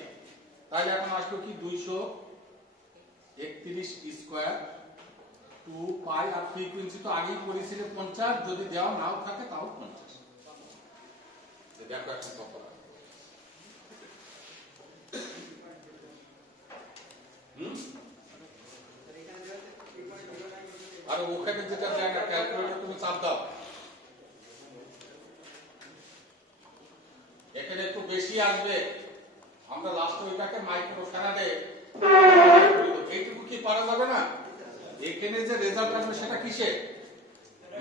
তাহলে এখন আসলো কি 231 স্কয়ার 2 পাই, আর ফ্রিকোয়েন্সি তো আগেই পড়েছিল 50, যদি দেওয়া নাও থাকে তাও 50। দেখো এখন কত আর ওখানে যেটা জায়গা ক্যালকুলেটর তুমি চাপ দাও, এখানে একটু বেশি আসবে। আমরা লাস্ট ওইটাকে মাইক্রো ফ্যারাডে, এইটুকু কি পারা যাবে না? এখানে যে রেজাল্ট আসবে সেটা কিসে?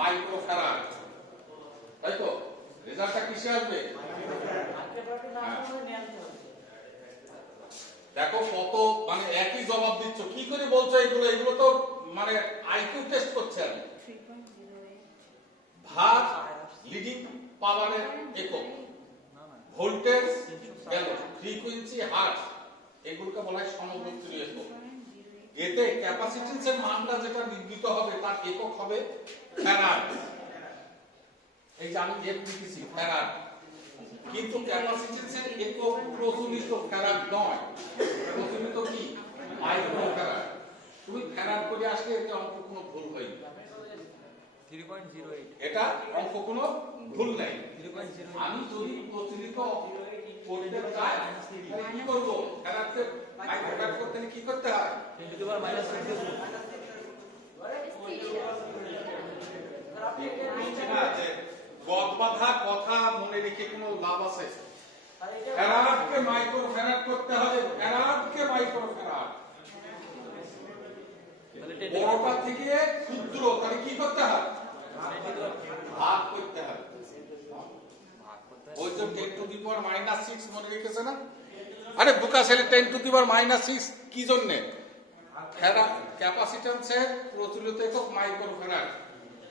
মাইক্রো ফ্যারাড, তাই তো? রেজাল্টটা কিসে আসবে? দেখো কত মানে একই জবাব দিচ্ছ, কি করে বলছো এগুলো? এগুলো তো মানে আইকিউ টেস্ট করছে আমি। ভাগ লিডিং পাওয়ারের একক, ভোল্টেজ গেল, ফ্রিকোয়েন্সি হার্টজ, এগুলোকে বলা হয় সমবর্তনী একক। এতে ক্যাপাসিট্যান্সের মানটা যেটা নির্ণীত হবে তার একক হবে ফ্যারাড। এই যে আমি এফ লিখেছি ফ্যারাড, কিন্তু ক্যাপাসিট্যান্সের একক প্রচলিত ফ্যারাড নয়, প্রচলিত কি মাইক্রো ফ্যারাড। তুমি ফ্যারাড করে আসলে এতে অঙ্ক কোনো ভুল হয়নি, 3.08 এটা অঙ্ক কোনো ভুল নাই। আমি যদি প্রচলিত করতে চাই তাহলে কি করব? ফ্যারাডকে মাইক্রো ফ্যারাড করতে হলে কি করতে হয়? 10 to the power minus 6 গদবাধা কথা মনে রেখে কোনো লাভ আছে? ফ্যারাডকে মাইক্রো ফ্যারাড করতে হবে, ফ্যারাডকে মাইক্রো ফ্যারাড। বড়টা থেকে ক্ষুদ্র, তাহলে কি করতে হবে? ভাগ করতে হবে। ওই যে 10 to the power minus 6 মনে রেখেছে না? আরে বোকা ছেলে, 10 to the power minus 6 কি জন্য? ক্যাপাসিট্যান্সের প্রচলিত একক মাইক্রো ফ্যারাড,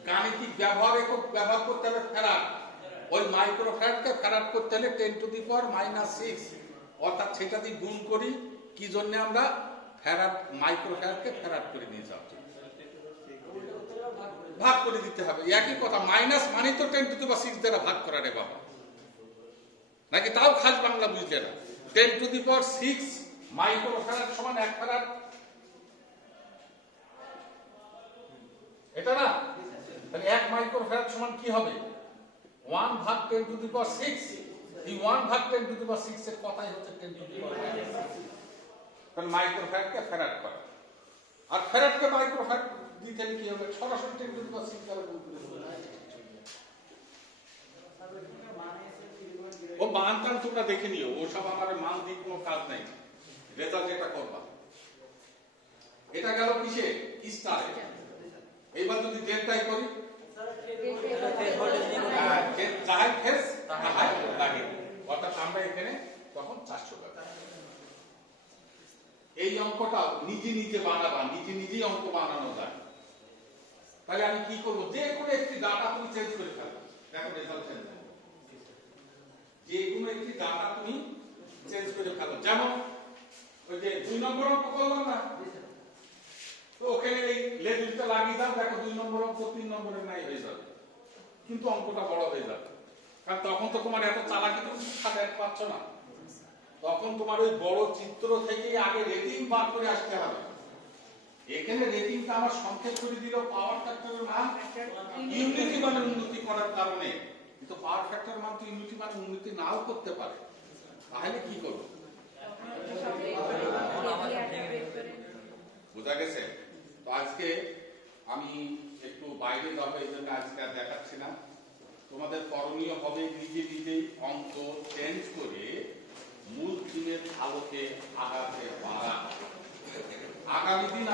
গাণিতিক ব্যবহার একক ব্যবহার করতে হবে ফ্যারাড। ওই মাইক্রো ফ্যারাডকে ফ্যারাড করতে হলে 10 to the power minus 6, অর্থাৎ সেটা দিয়ে গুণ করি। কি জন্য? আমরা ফ্যারাড মাইক্রো ফ্যারাডকে ফ্যারাড করে নিয়ে যাওয়ার জন্য ভাগ করে দিতে হবে। একই কথা, মাইনাস মানে তো 10 to the power 6 দ্বারা ভাগ করা রে বাবা, নাকি তাও খাস বাংলা বুঝলে না? 10 to the power 6 micro farad সমান 1 ফ্যারাড, এটা না? তাহলে 1 মাইক্রো ফ্যারাড সমান কি হবে? 1 ভাগ 10 to the power 6। এই 1 ভাগ 10 to the power 6 এর কথাই হচ্ছে 10 to the power minus 6। তাহলে মাইক্রো ফ্যারাডকে ফ্যারাড করা, আর ফ্যারাডকে মাইক্রো ফ্যারাড দিতে কি হবে? সরাসরি 10 to the power 6 দ্বারা গুণ করে দেবো। ও মান টান তোমরা দেখে নিও, ওসব আমার মান দিয়ে কোনো কাজ নাই, রেজাল্ট যেটা করবা। এটা গেল কিসে? স্টারে। এইবার যদি ডেল্টাই করি, যাহাই ফেস তাহাই লাগে, অর্থাৎ আমরা এখানে তখন 400 টাকা। এই অঙ্কটা নিজে নিজে বানাবা, নিজে নিজেই অঙ্ক বানানো যায়। তাহলে আমি কি করবো? যে কোনো একটি ডাটা তুমি চেঞ্জ করে ফেলো, দেখো রেজাল্ট চেঞ্জ হবে। যে কোনো একটি ডাটা তুমি চেঞ্জ করে ফেলো, যেমন ওই যে 2 নম্বর অঙ্ক করলাম না, তো ওখানে এই লেজুরটা লাগিয়ে দাও, দেখো 2 নম্বর অঙ্ক 3 নম্বরের নাই হয়ে যাবে, কিন্তু অঙ্কটা বড় হয়ে যাবে। কারণ তখন তো তোমার এত চালাকি তুমি খাটাতে পারছ না, তখন তোমার ওই বড় চিত্র থেকে আগে রেটিং বার করে আসতে হবে। এখানে রেটিংটা আমার সংক্ষেপ করে দিল পাওয়ার ফ্যাক্টরের মান ইউনিটি মানে উন্নতি করার কারণে, কিন্তু পাওয়ার ফ্যাক্টর মান তো ইউনিটি মানে উন্নতি নাও করতে পারে। তাহলে কি করব? বোঝা গেছে? তো আজকে আমি একটু বাইরে যাবো, এই জন্য আজকে আর দেখাচ্ছি না। তোমাদের করণীয় হবে নিজে নিজেই অঙ্ক চেঞ্জ করে মূল থিমের আলোকে আগাতে পারা। আগামী দিন